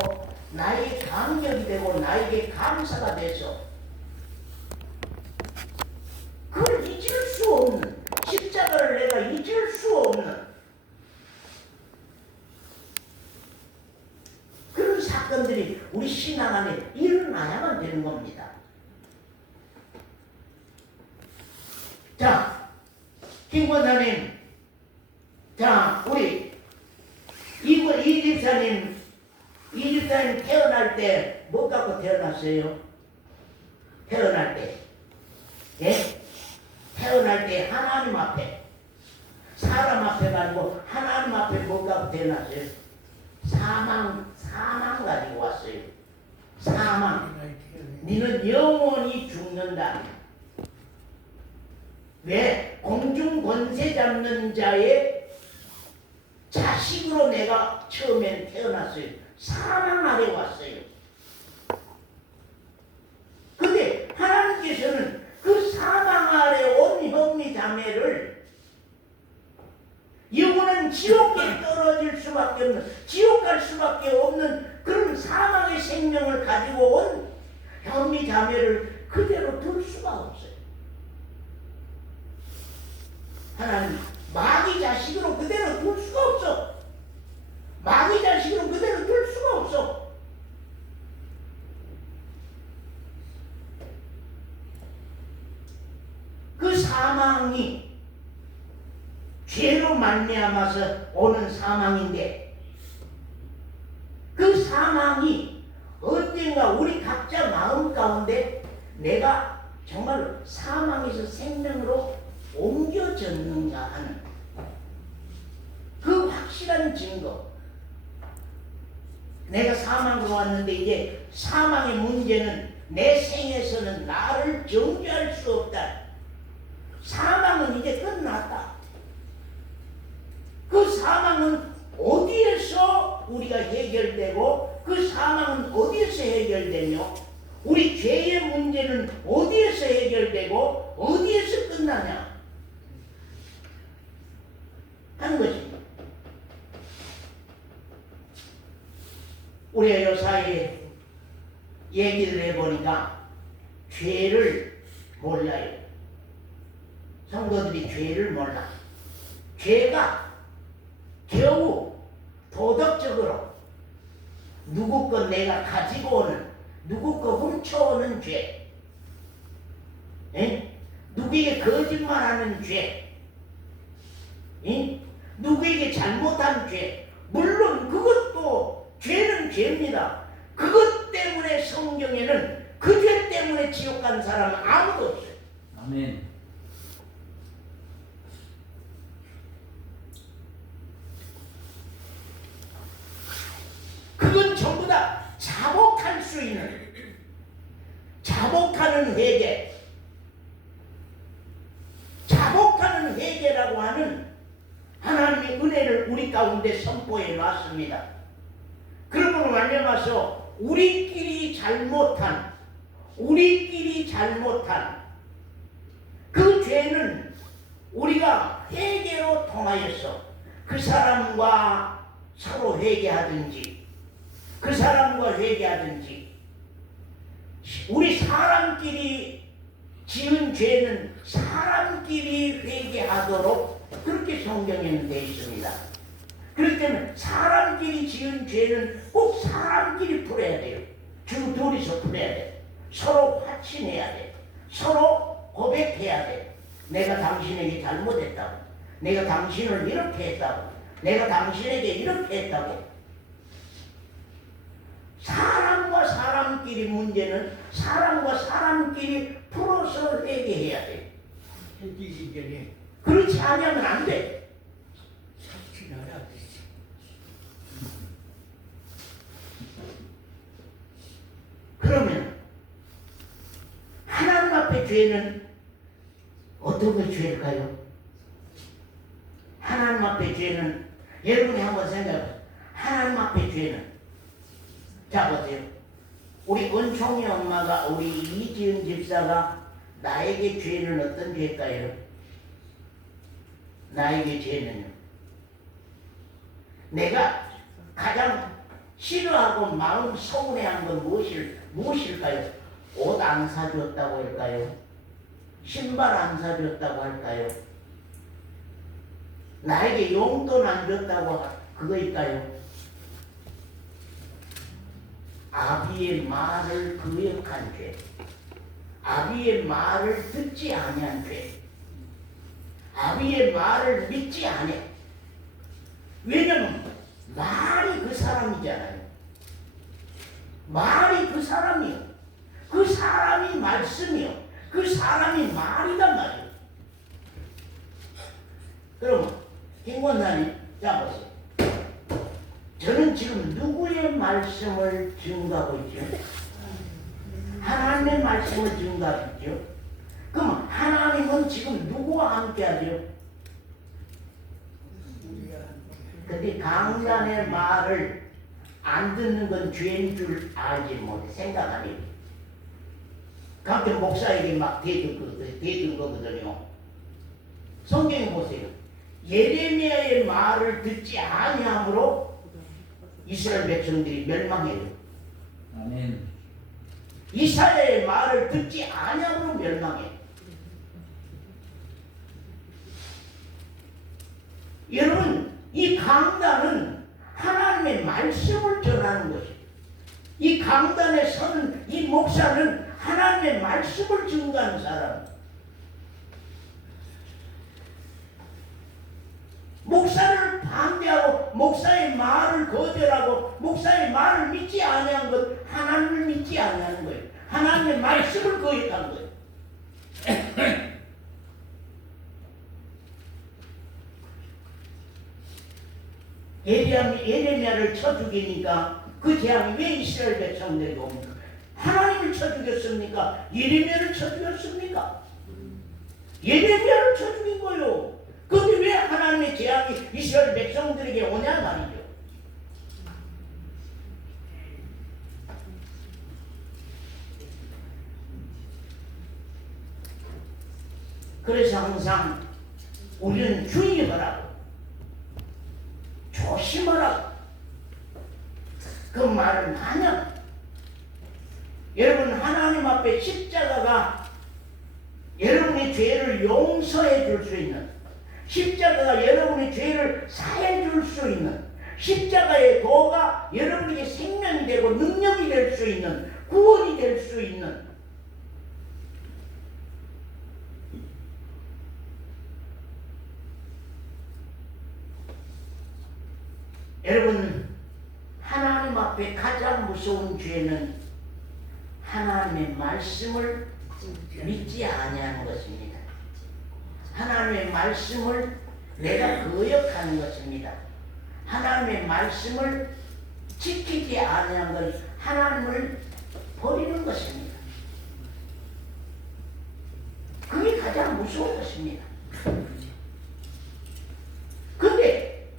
나에게 감격이 되고 나에게 감사가 돼서 그걸 잊을 수 없는 십자가를 내가 잊을 수 없는 그런 사건들이 우리 신앙 안에 일어나야만 되는 겁니다. 자, 김 권사님, 자, 우리 이 집사님 태어날 때 뭐 갖고 태어났어요? 태어날 때, 예? 태어날 때 하나님 앞에, 사람 앞에가 아니고 하나님 앞에 뭐 갖고 태어났어요? 사망 가지고 왔어요. 사망. 너는 영원히 죽는다. 왜? 공중 권세 잡는 자의 자식으로 내가 처음엔 태어났어요. 사망 아래 왔어요. 근데 하나님께서는 그 사망 아래 온 형미 자매를 영원한 지옥에 떨어질 수밖에 없는, 지옥 갈 수밖에 없는 그런 사망의 생명을 가지고 온 형미 자매를 그대로 둘 수가 없어요. 하나님 마귀 자식으로 그대로 둘 수가 없어. 마귀 자식으로 그대로 둘 수가 없어. 그 사망이 죄로 말미암아서 오는 사망인데 그 사망이 언젠가 우리 각자 마음 가운데 내가 정말 사망에서 생명으로 옮겨졌는가 하는 그 확실한 증거. 내가 사망으로 왔는데 이제 사망의 문제는 내 생에서는 나를 정죄할 수 없다. 사망은 이제 끝났다. 그 사망은 어디에서 우리가 해결되고 그 사망은 어디에서 해결되며 우리 죄의 문제는 어디에서 해결되고 어디에서 끝나냐 하는 것입니다. 우리가 요사이에 얘기를 해보니까 죄를 몰라요. 성도들이 죄를 몰라. 죄가 겨우 도덕적으로 누구 것 내가 가지고 오는, 누구 거 훔쳐오는 죄, 누구에게 거짓말하는 죄, 누구에게 잘못한 죄, 물론 그것도 죄는 죄입니다. 그것 때문에 성경에는 그 죄 때문에 지옥 간 사람은 아무도 없어요. 아멘. 그건 전부 다 자복할 수 있는, 자복하는 회개, 자복하는 회개라고 하는 하나님의 은혜를 우리 가운데 선포해 놨습니다. 그러므로 말미암아서 우리끼리 잘못한 그 죄는 우리가 회개로 통하여서 그 사람과 서로 회개하든지, 그 사람과 회개하든지, 우리 사람끼리 지은 죄는 사람끼리 회개하도록 그렇게 성경에는 되어 있습니다. 그렇기 때문에 사람끼리 지은 죄는 꼭 사람끼리 풀어야 돼요. 둘이서 풀어야 돼. 서로 화친해야 돼. 서로 고백해야 돼. 내가 당신에게 잘못했다고, 내가 당신을 이렇게 했다고, 내가 당신에게 이렇게 했다고. 사람과 사람끼리 문제는 사람과 사람끼리 풀어서 회개해야 돼. 해지기 전에 그렇지 않으면 안 돼. 삭신하라. 그러면 하나님 앞에 죄는 어떤 게 죄일까요? 하나님 앞에 죄는, 여러분이 한번 생각해보세요. 하나님 앞에 죄는, 자 보세요. 우리 은총이 엄마가, 우리 이지은 집사가 나에게 죄는 어떤 죄일까요? 나에게 죄는요, 내가 가장 싫어하고 마음 서운해한 건 무엇일까요? 옷 안 사줬다고 할까요? 신발 안 사줬다고 할까요? 나에게 용돈 안 줬다고 그거일까요? 아비의 말을 거역한 죄, 아비의 말을 듣지 아니한 죄, 아비의 말을 믿지 않아. 왜냐면 말이 그 사람이잖아요. 말이 그 사람이요. 그 사람이 말씀이요. 그 사람이 말이란 말이에요. 그러면 김권사님, 자 보세요. 저는 지금 누구의 말씀을 증거하고 있죠? 하나님의 말씀을 증거하고 있죠? 그럼 하나님은 지금 누구와 함께 하죠? 근데 강단의 말을 안 듣는 건 죄인 줄 알지 못해. 생각 안 해요. 가끔 목사에게 막 대든 거거든요. 성경에 보세요. 예레미야의 말을 듣지 아니함으로 이스라엘 백성들이 멸망해요. 아멘. 이사야의 말을 듣지 아니함으로 멸망해. 여러분, 이 강단은 하나님의 말씀을 전하는 것이에요. 이 강단에 서는 이 목사는 하나님의 말씀을 증거하는 사람. 목사를 반대하고 목사의 말을 거절하고 목사의 말을 믿지 아니한 것, 하나님을 믿지 아니하는 거예요. 하나님의 말씀을 거역한 거예요. 예레미야를 쳐 죽이니까 그 재앙이 왜 이스라엘 백성들에게 옵니까? 하나님을 쳐 죽였습니까? 예레미야를 쳐 죽였습니까? 예레미야를 쳐 죽인 거예요. 그런데 왜 하나님의 재앙이 이스라엘 백성들에게 오냐 말이죠. 그래서 항상 우리는 주의하라고, 조심하라고 그 말은 하냐. 여러분, 하나님 앞에 십자가가 여러분의 죄를 용서해 줄 수 있는, 십자가가 여러분의 죄를 사해 줄 수 있는, 십자가의 도가 여러분에게 생명이 되고 능력이 될 수 있는, 구원이 될 수 있는, 여러분, 하나님 앞에 가장 무서운 죄는 하나님의 말씀을 믿지 아니하는 것입니다. 하나님의 말씀을 내가 거역하는 것입니다. 하나님의 말씀을 지키지 아니한 것, 하나님을 버리는 것입니다. 그게 가장 무서운 것입니다. 근데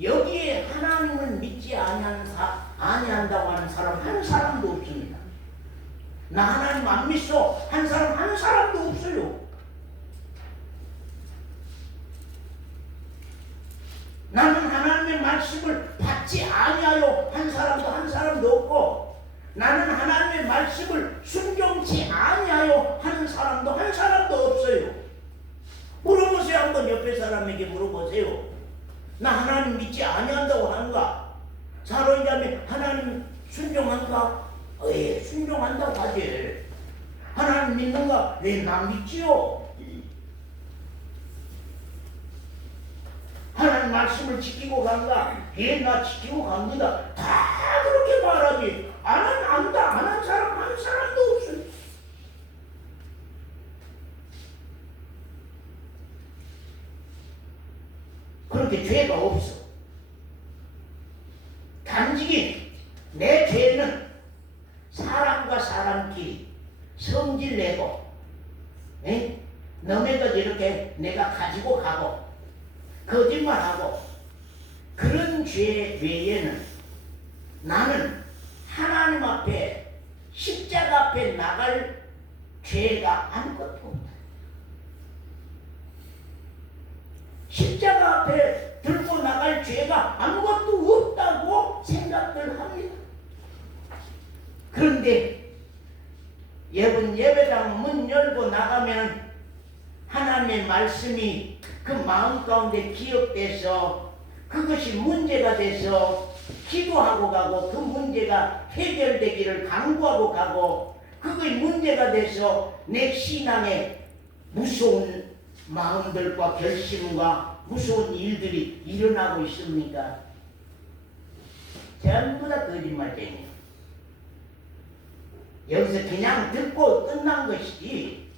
여기에 하나님을 믿지 아니한다고 하는 사람 한 사람도 없습니다. 나 하나님 안 믿어 한 사람 한 사람도 없어요. 나는 하나님의 말씀을 받지 아니하여 한 사람도 없고, 나는 하나님의 말씀을 순종치 아니하여 하는 사람도 한 사람도 없어요. 물어보세요. 한번 옆에 사람에게 물어보세요. 나 하나님 믿지 아니한다고 하는가? 사로잡이 하나님 순종한가? 예, 순종한다고 하지. 하나님 믿는가? 왜 나 믿지요? 하나님 말씀을 지키고 간가? 예, 나 지키고 갑니다. 다 그렇게 말하지. 안 한 사람 한 사람도 없어요. 그렇게 죄가 없어. 단지 내 죄는 사람과 사람끼리 성질내고, 너네 것 이렇게 내가 가지고 가고 거짓말하고, 그런 죄 외에는 나는 하나님 앞에, 십자가 앞에 나갈 죄가 아무것도 없다. 십자가 앞에 들고 나갈 죄가 아무것도 없다고 생각들 합니다. 그런데 여러분, 예배당 문 열고 나가면 하나님의 말씀이 그 마음 가운데 기억돼서 그것이 문제가 돼서 기도하고 가고, 그 문제가 해결되기를 간구하고 가고, 그것이 문제가 돼서 내 신앙에 무서운 마음들과 결심과 무서운 일들이 일어나고 있습니까? 전부 다 거짓말쟁이에요. 여기서 그냥 듣고 끝난 것이지,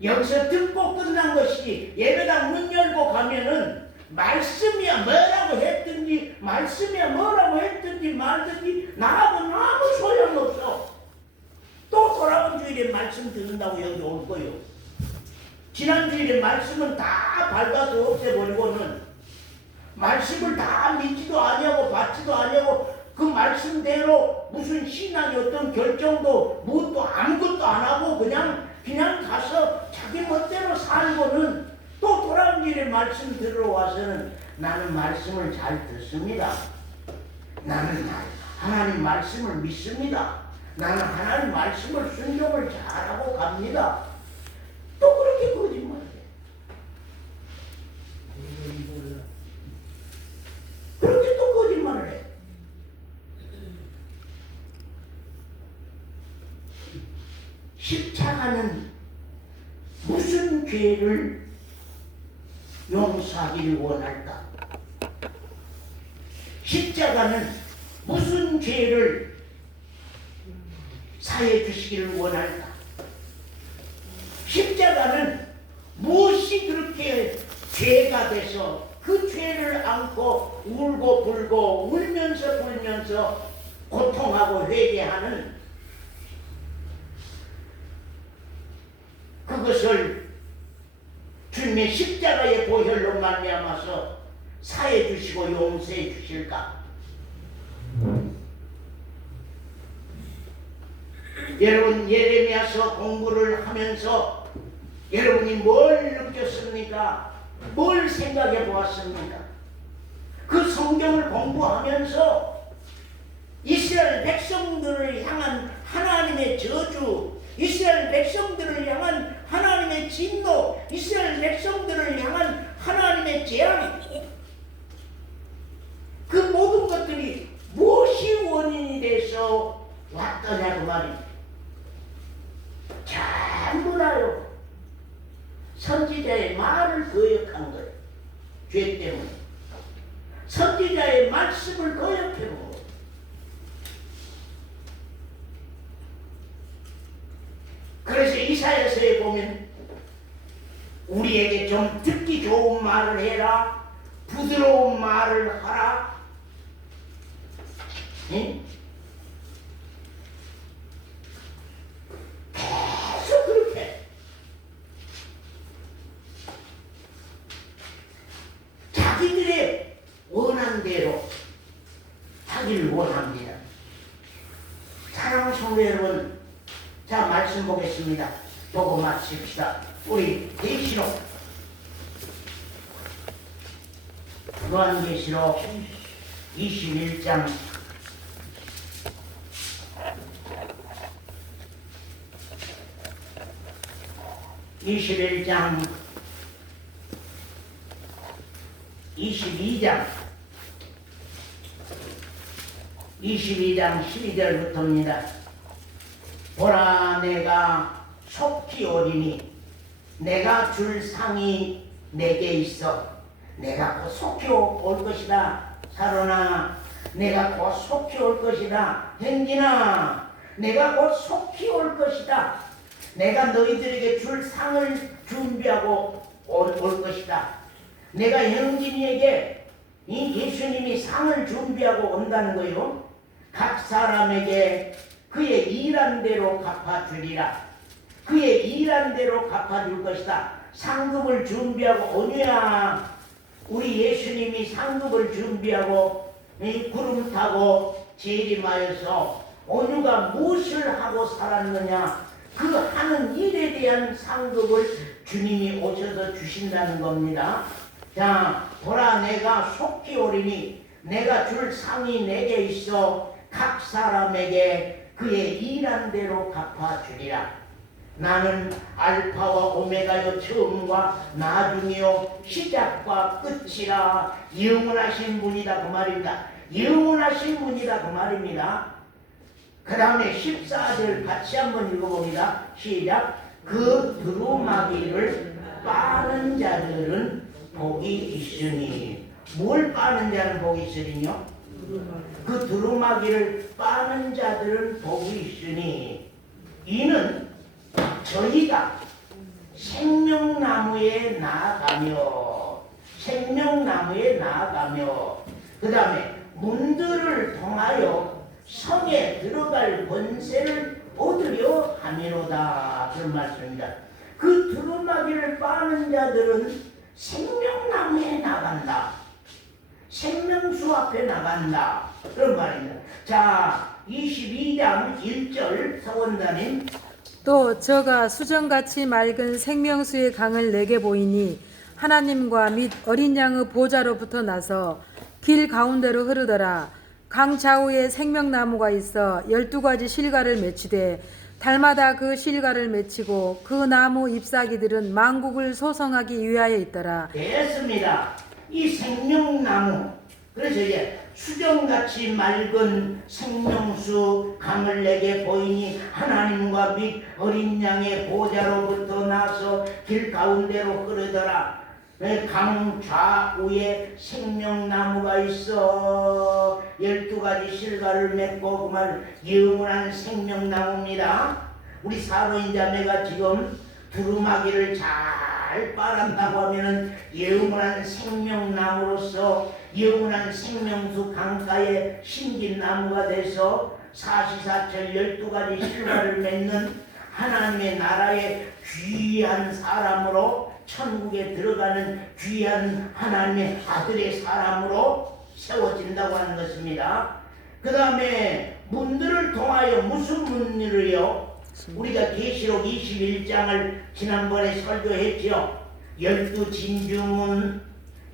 여기서 듣고 끝난 것이지, 예배당 문 열고 가면은 말씀이야 뭐라고 했든지, 말씀이야 뭐라고 했든지 말든지 나하고는 아무 소용없어. 또 돌아온 주일에 말씀 듣는다고 여기 올 거요. 지난 주일에 말씀은 다 밟아서 없애버리고는 말씀을 다 믿지도 아니하고 받지도 아니하고 그 말씀대로 무슨 신앙이 어떤 결정도 무엇도 아무것도 안 하고 그냥 가서 자기 멋대로 살고는 또 돌아온 주일에 말씀 들으러 와서는 나는 말씀을 잘 듣습니다. 나는 하나님 말씀을 믿습니다. 나는 하나님 말씀을 순종을 잘하고 갑니다. 또 그렇게 거짓말해. 그렇게 또 거짓말을 해. 십자가는 무슨 죄를 용서하기를 원할까? 십자가는 무슨 죄를 사해 주시기를 원할까? 십자가는 무엇이 그렇게 죄가 돼서 그 죄를 안고 울고 불고 울면서 불면서 고통하고 회개하는 그것을 주님의 십자가의 보혈로 말미암아서 사해 주시고 용서해 주실까? 여러분 예레미야서 공부를 하면서 여러분이 뭘 느꼈습니까? 뭘 생각해 보았습니까? 그 성경을 공부하면서 이스라엘 백성들을 향한 하나님의 저주, 이스라엘 백성들을 향한 하나님의 진노, 이스라엘 백성들을 향한 하나님의 재앙, 그 모든 것들이 무엇이 원인이 돼서 왔더냐 그 말입니다. 전부 다요 선지자의 말을 거역한 거예요. 죄 때문에 선지자의 말씀을 거역해본 거예요. 그래서 이사야서에 보면 우리에게 좀 듣기 좋은 말을 해라, 부드러운 말을 하라. 응? 계속 그렇게 자기들의 원한대로 하기를 원합니다. 사랑하는 성도 여러분, 자 말씀 보겠습니다. 보고 마칩시다. 우리 계시록 요한계시록 21장 22장 12절부터입니다. 보라 내가 속히 오리니 내가 줄 상이 내게 있어. 내가 곧 속히 올 것이다. 사로나 내가 곧 속히 올 것이다. 현진아 내가 곧 속히 올 것이다. 내가 너희들에게 줄 상을 준비하고 올 것이다. 내가 현진이에게 이 예수님이 상을 준비하고 온다는 거요. 각 사람에게 그의 일한 대로 갚아주리라. 그의 일한 대로 갚아줄 것이다. 상급을 준비하고 오냐. 우리 예수님이 상급을 준비하고 구름 타고 재림하여서 온유가 무엇을 하고 살았느냐. 그 하는 일에 대한 상급을 주님이 오셔서 주신다는 겁니다. 자, 보라 내가 속히 오리니 내가 줄 상이 내게 있어. 각 사람에게 그의 일한 대로 갚아주리라. 나는 알파와 오메가요 처음과 나중이요 시작과 끝이라. 영원하신 분이다 그 말입니다. 영원하신 분이다 그 말입니다. 그 다음에 14절 같이 한번 읽어봅니다. 시작. 그 두루마기를 빠는 자들은 복이 있으니. 뭘 빠는 자는 복이 있으니요? 그 두루마기를 빠는 자들은 복이 있으니. 이는 저희가 생명나무에 나아가며 그 다음에 문들을 통하여 성에 들어갈 권세를 얻으려 함이로다. 그런 말씀입니다. 그 두루마기를 빠는 자들은 생명나무에 나간다. 생명수 앞에 나간다. 그런 말입니다. 자, 22장 1절 서원자님. 또 저가 수정같이 맑은 생명수의 강을 내게 보이니 하나님과 및 어린 양의 보좌로부터 나서 길 가운데로 흐르더라. 강 좌우에 생명나무가 있어 12가지 실과를 맺히되 달마다 그 실과를 맺히고 그 나무 잎사귀들은 만국을 소성하기 위하여 있더라. 됐습니다. 이 생명나무, 그래서 이제 수정같이 맑은 생명수 강을 내게 보이니 하나님과 및 어린 양의 보좌로부터 나서 길 가운데로 흐르더라. 강 좌우에 생명나무가 있어 12가지 실과를 맺고 그 말 영원한 생명나무입니다. 우리 사도인 자매가 지금 두루마기를 잘 빨았다고 하면은 영원한 생명나무로서 영원한 생명수 강가에 심긴 나무가 돼서 사시사철 12가지 실과를 맺는 하나님의 나라의 귀한 사람으로 천국에 들어가는 귀한 하나님의 아들의 사람으로 세워진다고 하는 것입니다. 그 다음에 문들을 통하여 무슨 문을요? 우리가 계시록 21장을 지난번에 설교했죠. 12진주문,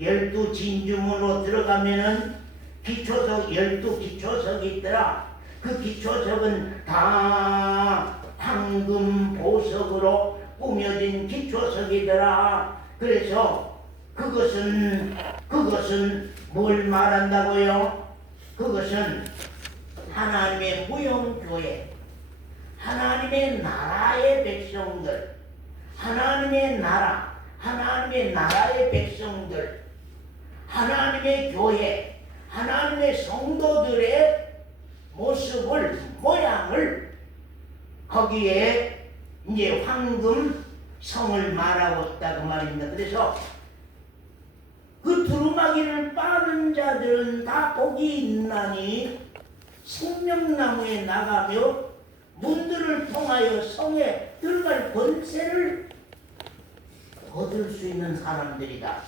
12진주문으로 들어가면은 기초석, 12기초석이 있더라. 그 기초석은 다 황금 보석으로 꾸며진 기초석이더라. 그래서 그것은 뭘 말한다고요? 그것은 하나님의 무용교회, 하나님의 나라의 백성들, 하나님의 나라, 하나님의 나라의 백성들, 하나님의 교회, 하나님의 성도들의 모습을, 모양을 거기에 이제 황금 성을 말하고 있다 그 말입니다. 그래서 그 두루마기를 빠는 자들은 다 복이 있나니 생명나무에 나가며 문들을 통하여 성에 들어갈 권세를 얻을 수 있는 사람들이다.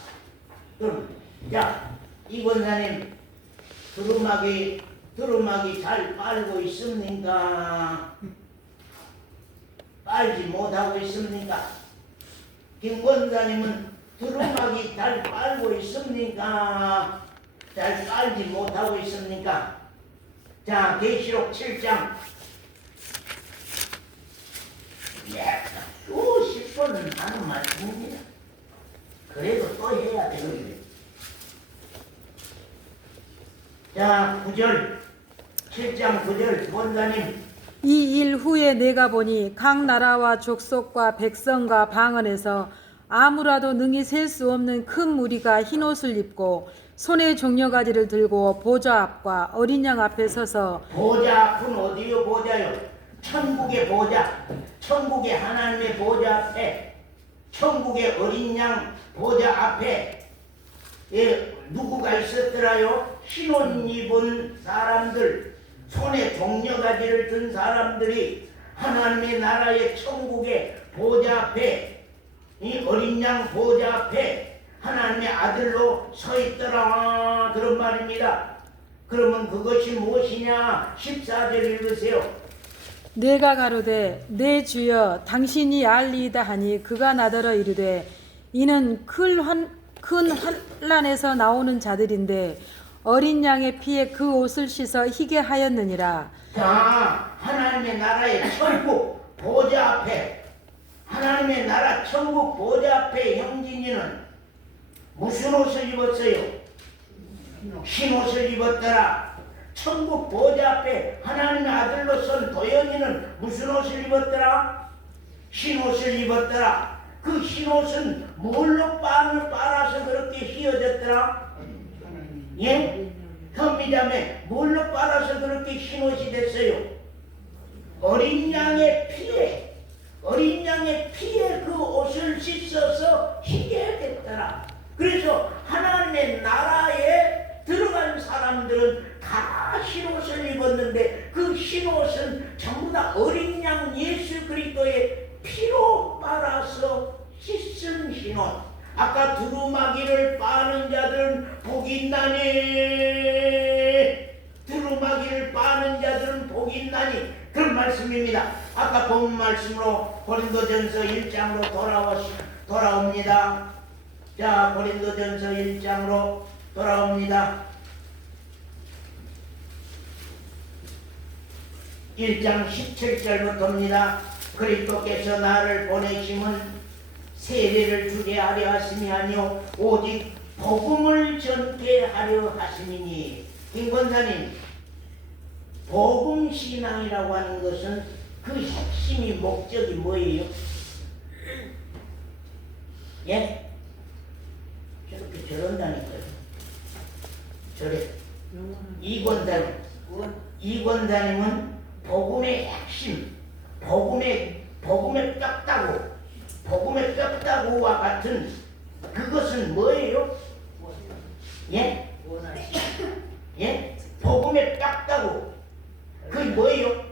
그럼 자, 이 권사님 두루마기 잘 빨고 있습니까? 빨지 못하고 있습니까? 김 권사님은 두루마기 잘 빨고 있습니까? 잘 빨지 못하고 있습니까? 자, 계시록 7장. 수십 번은 하는 말씀입니다. 그래도 또 해야 되거든요. 자, 9절. 7장 9절. 원사님. 이 일 후에 내가 보니 각 나라와 족속과 백성과 방언에서 아무라도 능히 셀 수 없는 큰 무리가 흰옷을 입고 손에 종려가지를 들고 보좌 앞과 어린 양 앞에 서서 보좌 앞은 어디요? 보좌요? 천국의 보좌, 천국의 하나님의 보좌 앞에, 천국의 어린 양 보좌 앞에 누구가 있었더라요? 흰옷 입은 사람들, 손에 종려가지를 든 사람들이 하나님의 나라의 천국의 보좌 앞에, 이 어린 양 보좌 앞에 하나님의 아들로 서 있더라 그런 말입니다. 그러면 그것이 무엇이냐? 14절 읽으세요. 내가 가로되 내 주여 당신이 알리이다 하니 그가 나더러 이르되 이는 큰 환난에서 나오는 자들인데 어린 양의 피에 그 옷을 씻어 희게 하였느니라. 자, 하나님의 나라의 천국 보좌 앞에, 하나님의 나라 천국 보좌 앞에 형진이는 무슨 옷을 입었어요? 흰 옷을 입었더라. 천국 보좌 앞에 하나님의 아들로 선 도연이는 무슨 옷을 입었더라? 흰 옷을 입었더라. 그 흰 옷은 뭘로 빨아서 그렇게 휘어졌더라? 예? 현미자매 뭘로 빨아서 그렇게 흰 옷이 됐어요? 어린 양의 피에 그 옷을 씻어서 희게 됐더라. 그래서 하나님의 나라에 들어간 사람들은 다 흰옷을 입었는데 그 흰옷은 전부 다 어린 양 예수 그리스도의 피로 빨아서 씻은 흰옷. 아까 두루마기를 빠는 자들은 복이 있나니, 두루마기를 빠는 자들은 복이 있나니 그런 말씀입니다. 아까 본 말씀으로 고린도전서 1장으로 돌아옵니다. 자, 고린도전서 1장으로 돌아옵니다. 1장 17절부터입니다. 그리스도께서 나를 보내심은 세례를 주게 하려 하심이 아니요 오직 복음을 전케 하려 하심이니. 김권사님, 복음 신앙이라고 하는 것은 그 핵심이 목적이 뭐예요? 예? 저렇게 저런다니까요. 저래. 이권사님은 복음의 핵심, 복음의 뼈다구와 같은 그것은 뭐예요? 예? 예? 복음의 뼈다구. 그게 뭐예요?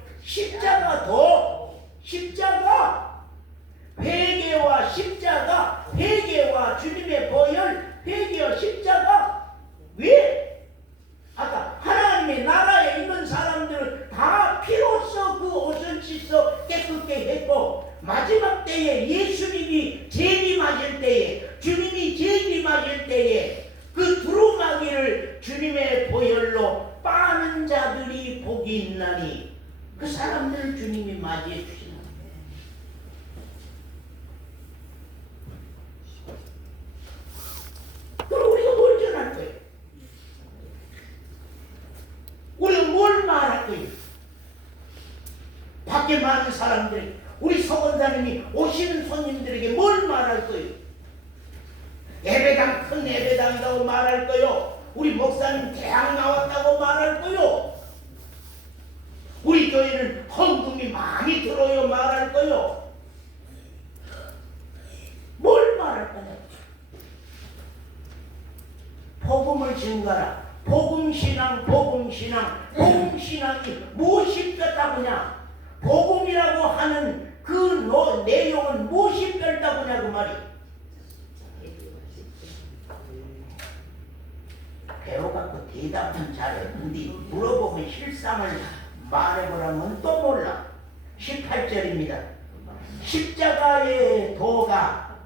십자가 회개와 주님의 보혈, 회개와 십자가. 왜? 아까 하나님의 나라에 있는 때에 예수님이 재림하실 때에 주님이 재림하실 때에 그 두루마기를 주님의 보혈로 빠는 자들이 복이 있나니 그 사람들을 주님이 맞이해 주시는 거예요. 그럼 우리가 뭘 전할 거예요? 우리가 뭘 말할 거예요? 밖에 많은 사람들이 우리 서원사님이 오시는 손님들에게 뭘 말할 거예요? 예배당 큰 예배당이라고 말할 거요? 우리 목사님 대학 나왔다고 말할 거요? 우리 교회는 헌금이 많이 들어요 말할 거요? 뭘 말할 거냐? 복음을 증가라. 복음신앙, 복음신앙, 복음신앙이 무엇이 뼈다구냐? 복음이라고 하는 그 내용은 무엇이 뼈다구냐 그 말이. 배워갖고 대답은 잘했는데 물어보면 실상을 말해보라면 또 몰라. 18절입니다. 십자가의 도가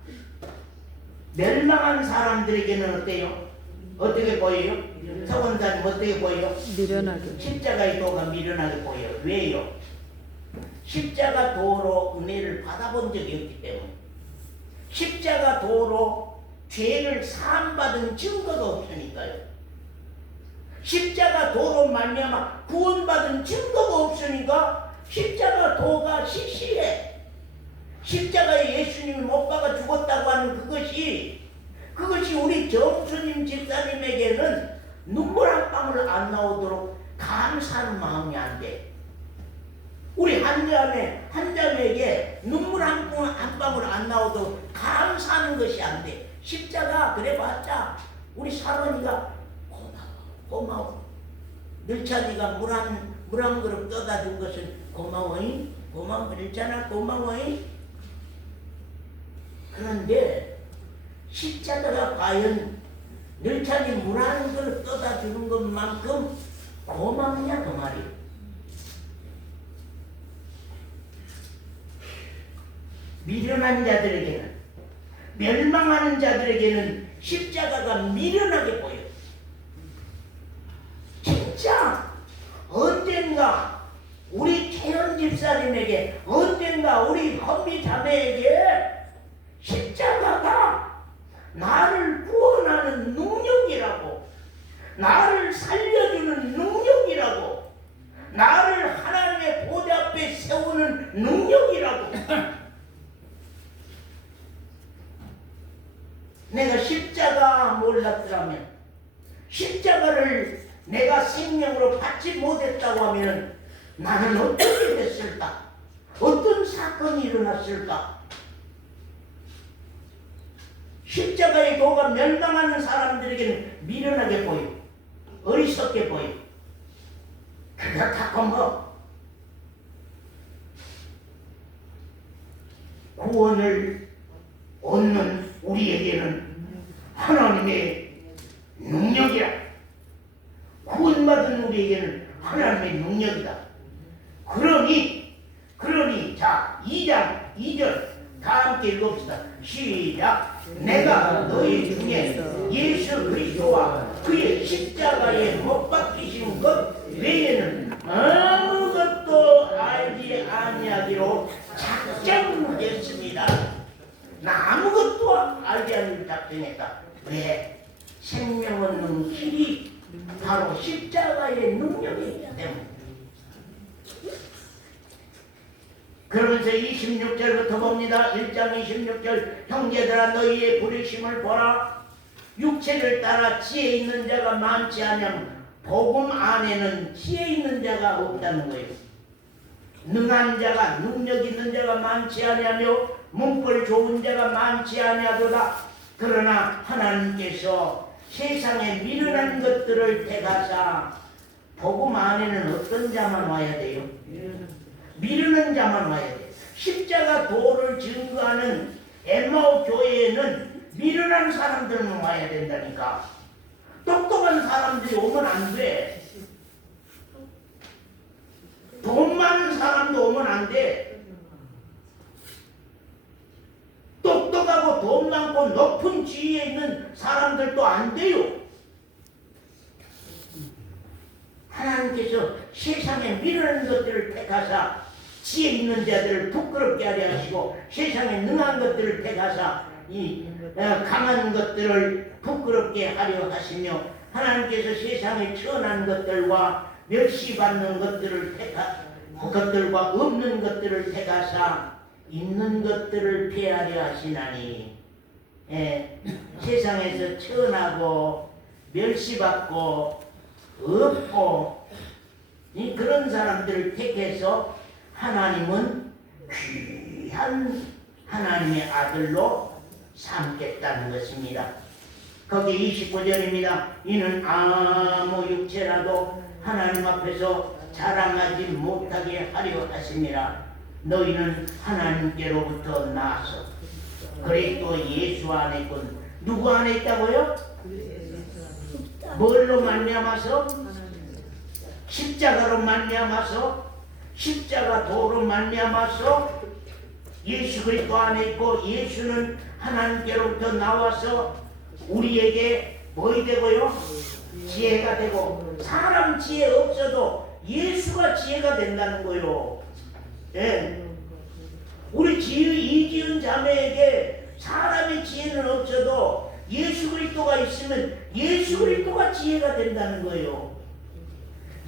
멸망한 사람들에게는 어때요? 어떻게 보여요? 서원사님 어떻게 보여요? 미련하게. 십자가의 도가 미련하게 보여요. 왜요? 십자가 도로 은혜를 받아본 적이 없기 때문에. 십자가 도로 죄를 사함받은 증거가 없으니까요. 십자가 도로 말미암아 구원받은 증거가 없으니까 십자가 도가 시시해. 십자가에 예수님이 못 박아 죽었다고 하는 그것이 우리 정수님 집사님에게는 눈물 한 방울 안 나오도록 감사하는 마음이 안 돼. 우리 한 자매에게 눈물 한 방울 안 나오도록 감사하는 것이 안 돼. 십자가 그래봤자 우리 사모니가 고마워. 늘찬이가 물 한 그릇 떠다 준 것은 고마워잉? 고마워. 늘찬아 고마워잉? 그런데 십자가가 과연 늘찬이 물 한 그릇 떠다 주는 것만큼 고맙냐 그 말이. 미련한 자들에게는, 멸망하는 자들에게는 십자가가 미련하게 보여. 진짜 언젠가 우리 태연 집사님에게, 언젠가 우리 헌미 자매에게 십자가가 나를 구원하는 능력이라고, 나를 살려주는 능력이라고, 나를 하나님의 보좌 앞에 세우는 능력이라고. 내가 십자가 몰랐더라면, 십자가를 내가 생명으로 받지 못했다고 하면 나는 어떻게 됐을까? 어떤 사건이 일어났을까? 십자가의 도가 멸망하는 사람들에게는 미련하게 보여, 어리석게 보여. 그렇다고 뭐 구원을 얻는 우리에게는 하나님의 능력이라. 구원받은 우리에게는 하나님의 능력이다. 그러니 자 2장 2절 다 함께 읽읍시다. 시작. 내가 너희 중에 예수 그리스도와 그의 십자가에 못 박히신 것 외에는 아무것도 알지 아니하기로 작정하였습니다. 나 아무것도 알지 않는 작정했다. 왜? 생명 얻는 길이 바로 십자가의 능력이기 때문에. 그러면서 26절부터 봅니다. 1장 26절. 형제들아 너희의 부르심을 보라. 육체를 따라 지혜 있는 자가 많지 않으면 복음 안에는 지혜 있는 자가 없다는 거예요. 능한 자가, 능력 있는 자가 많지 아니하며 문벌 좋은 자가 많지 아니하도다. 그러나 하나님께서 세상에 미련한 것들을 택하사 복음 안에는 어떤 자만 와야 돼요? 미련한 자만 와야 돼요. 십자가 도를 증거하는 엠마오 교회에는 미련한 사람들만 와야 된다니까. 똑똑한 사람들이 오면 안 돼. 돈 많은 사람도 오면 안 돼. 하나님께서 세상에 미련한 것들을 택하사 지혜 있는 자들을 부끄럽게 하려 하시고 세상에 능한 것들을 택하사 이 강한 것들을 부끄럽게 하려 하시며 하나님께서 세상에 천한 것들과 멸시받는 것들을 것들과 없는 것들을 택하사 있는 것들을 피하려 하시나니 세상에서 천하고 멸시받고 없고 그런 사람들을 택해서 하나님은 귀한 하나님의 아들로 삼겠다는 것입니다. 거기 29절입니다. 이는 아무 육체라도 하나님 앞에서 자랑하지 못하게 하려 하심이라. 너희는 하나님께로부터 나서 그리스도 예수 안에 있군. 누구 안에 있다고요? 뭘로 말미암아서? 십자가로 말미암아서, 십자가 도로 말미암아서 예수 그리스도 안에 있고 예수는 하나님께로부터 나와서 우리에게 뭐이 되고요? 지혜가 되고 사람 지혜 없어도 예수가 지혜가 된다는 거요. 예. 우리 이지은 자매에게 사람의 지혜는 없어도 예수 그리스도가 있으면 예수 그리스도가 지혜가 된다는 거예요.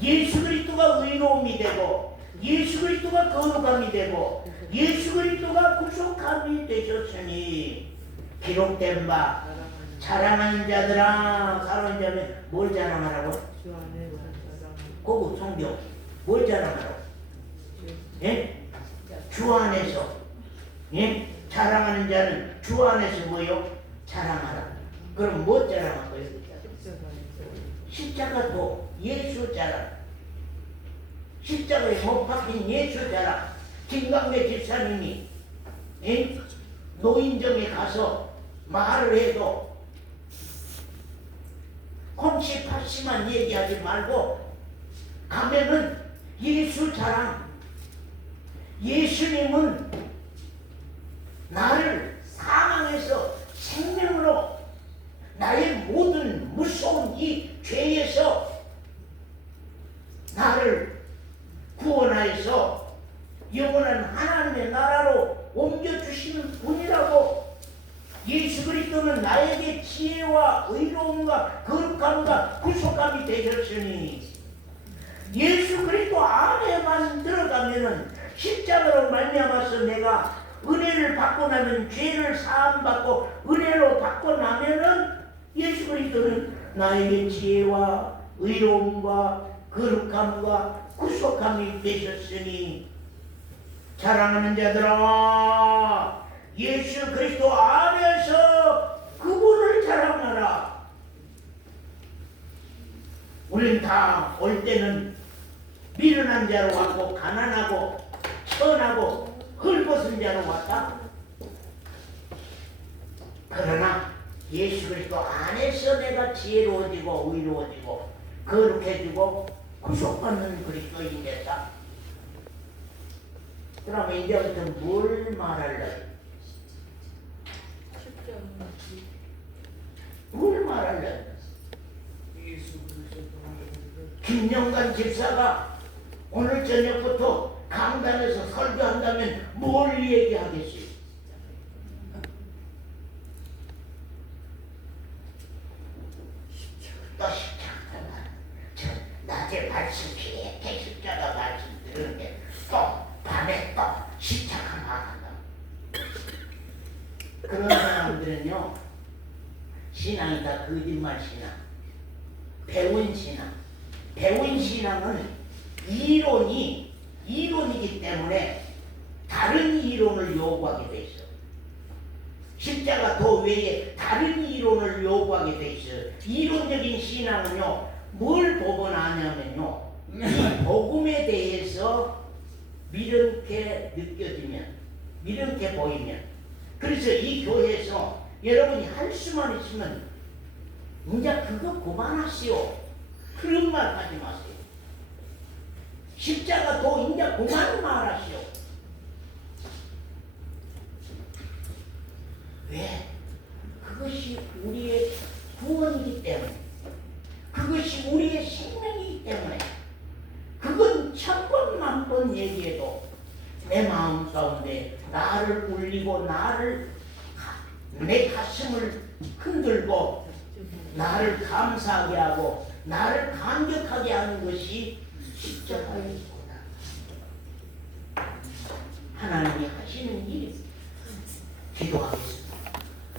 예수 그리스도가 의로움이 되고 예수 그리스도가 거룩함이 되고 예수 그리스도가 구속함이 되셨으니 기록된 바 자랑하는 자들아, 사랑하는 자매 뭘 자랑하라고? 고급 성경 뭘 자랑하라고? 예? 주 안에서 예? 자랑하는 자는 주 안에서 뭐요? 자랑하라. 그럼 뭐 자랑할 거예요? 십자가도 예수 자랑, 십자가에 못 박힌 예수 자랑. 김광래 집사님이 예? 노인정에 가서 말을 해도 콩치 파시만 얘기하지 말고 가면은 예수 자랑. 예수님은 나를 사망에서 생명으로 나의 모든 무서운 이 죄에서 나를 구원하여서 영원한 하나님의 나라로 옮겨주시는 분이라고. 예수 그리스도는 나에게 지혜와 의로움과 거룩함과 구속함이 되셨으니 예수 그리스도 안에만 들어가면은 십자가로 말미암아서 내가 은혜를 받고 나면 죄를 사함받고 은혜로 받고 나면은 예수 그리스도는 나에게 지혜와 의로움과 거룩함과 구속함이 되셨으니 자랑하는 자들아, 예수 그리스도 안에서 그분을 자랑하라. 우린 다 올 때는 미련한 자로 왔고 가난하고 천하고 헐벗은 자로 왔다. 그러나 예수 그리스도 안에서 내가 지혜로워지고 의로워지고 거룩해지고 구속받는 그리스도인이 됐다. 그러면 이제부터 뭘 말할래? 뭘 말할래? 김영관 집사가 오늘 저녁부터 강단에서 설교한다면 뭘 얘기하겠어요? 또 십자가, 낮에 말씀 기획해 십자가 말씀 들으는데 또 밤에 또 십자가 말한다. 그런 사람들은요, 신앙이 다 거짓말 신앙, 배운 신앙. 배운 신앙은 이론이기 때문에 다른 이론을 요구하게 돼 있어. 십자가 도 외에 다른 이론을 요구하게 돼 있어. 이론적인 신앙은요, 뭘 보고 나냐면요, 이 복음에 대해서 미련케 느껴지면, 미련케 보이면, 그래서 이 교회에서 여러분이 할 수만 있으면 이제 그거 그만하시오. 그런 말 하지 마세요. 십자가 도 이제 그만 말하시오. 왜? 그것이 우리의 구원이기 때문에, 그것이 우리의 생명이기 때문에, 천번 만번 얘기해도 내 마음 가운데 나를 울리고 내 가슴을 흔들고 나를 감사하게 하고 나를 감격하게 하는 것이 십자가이구나. 하나님이 하시는 일이 기도하고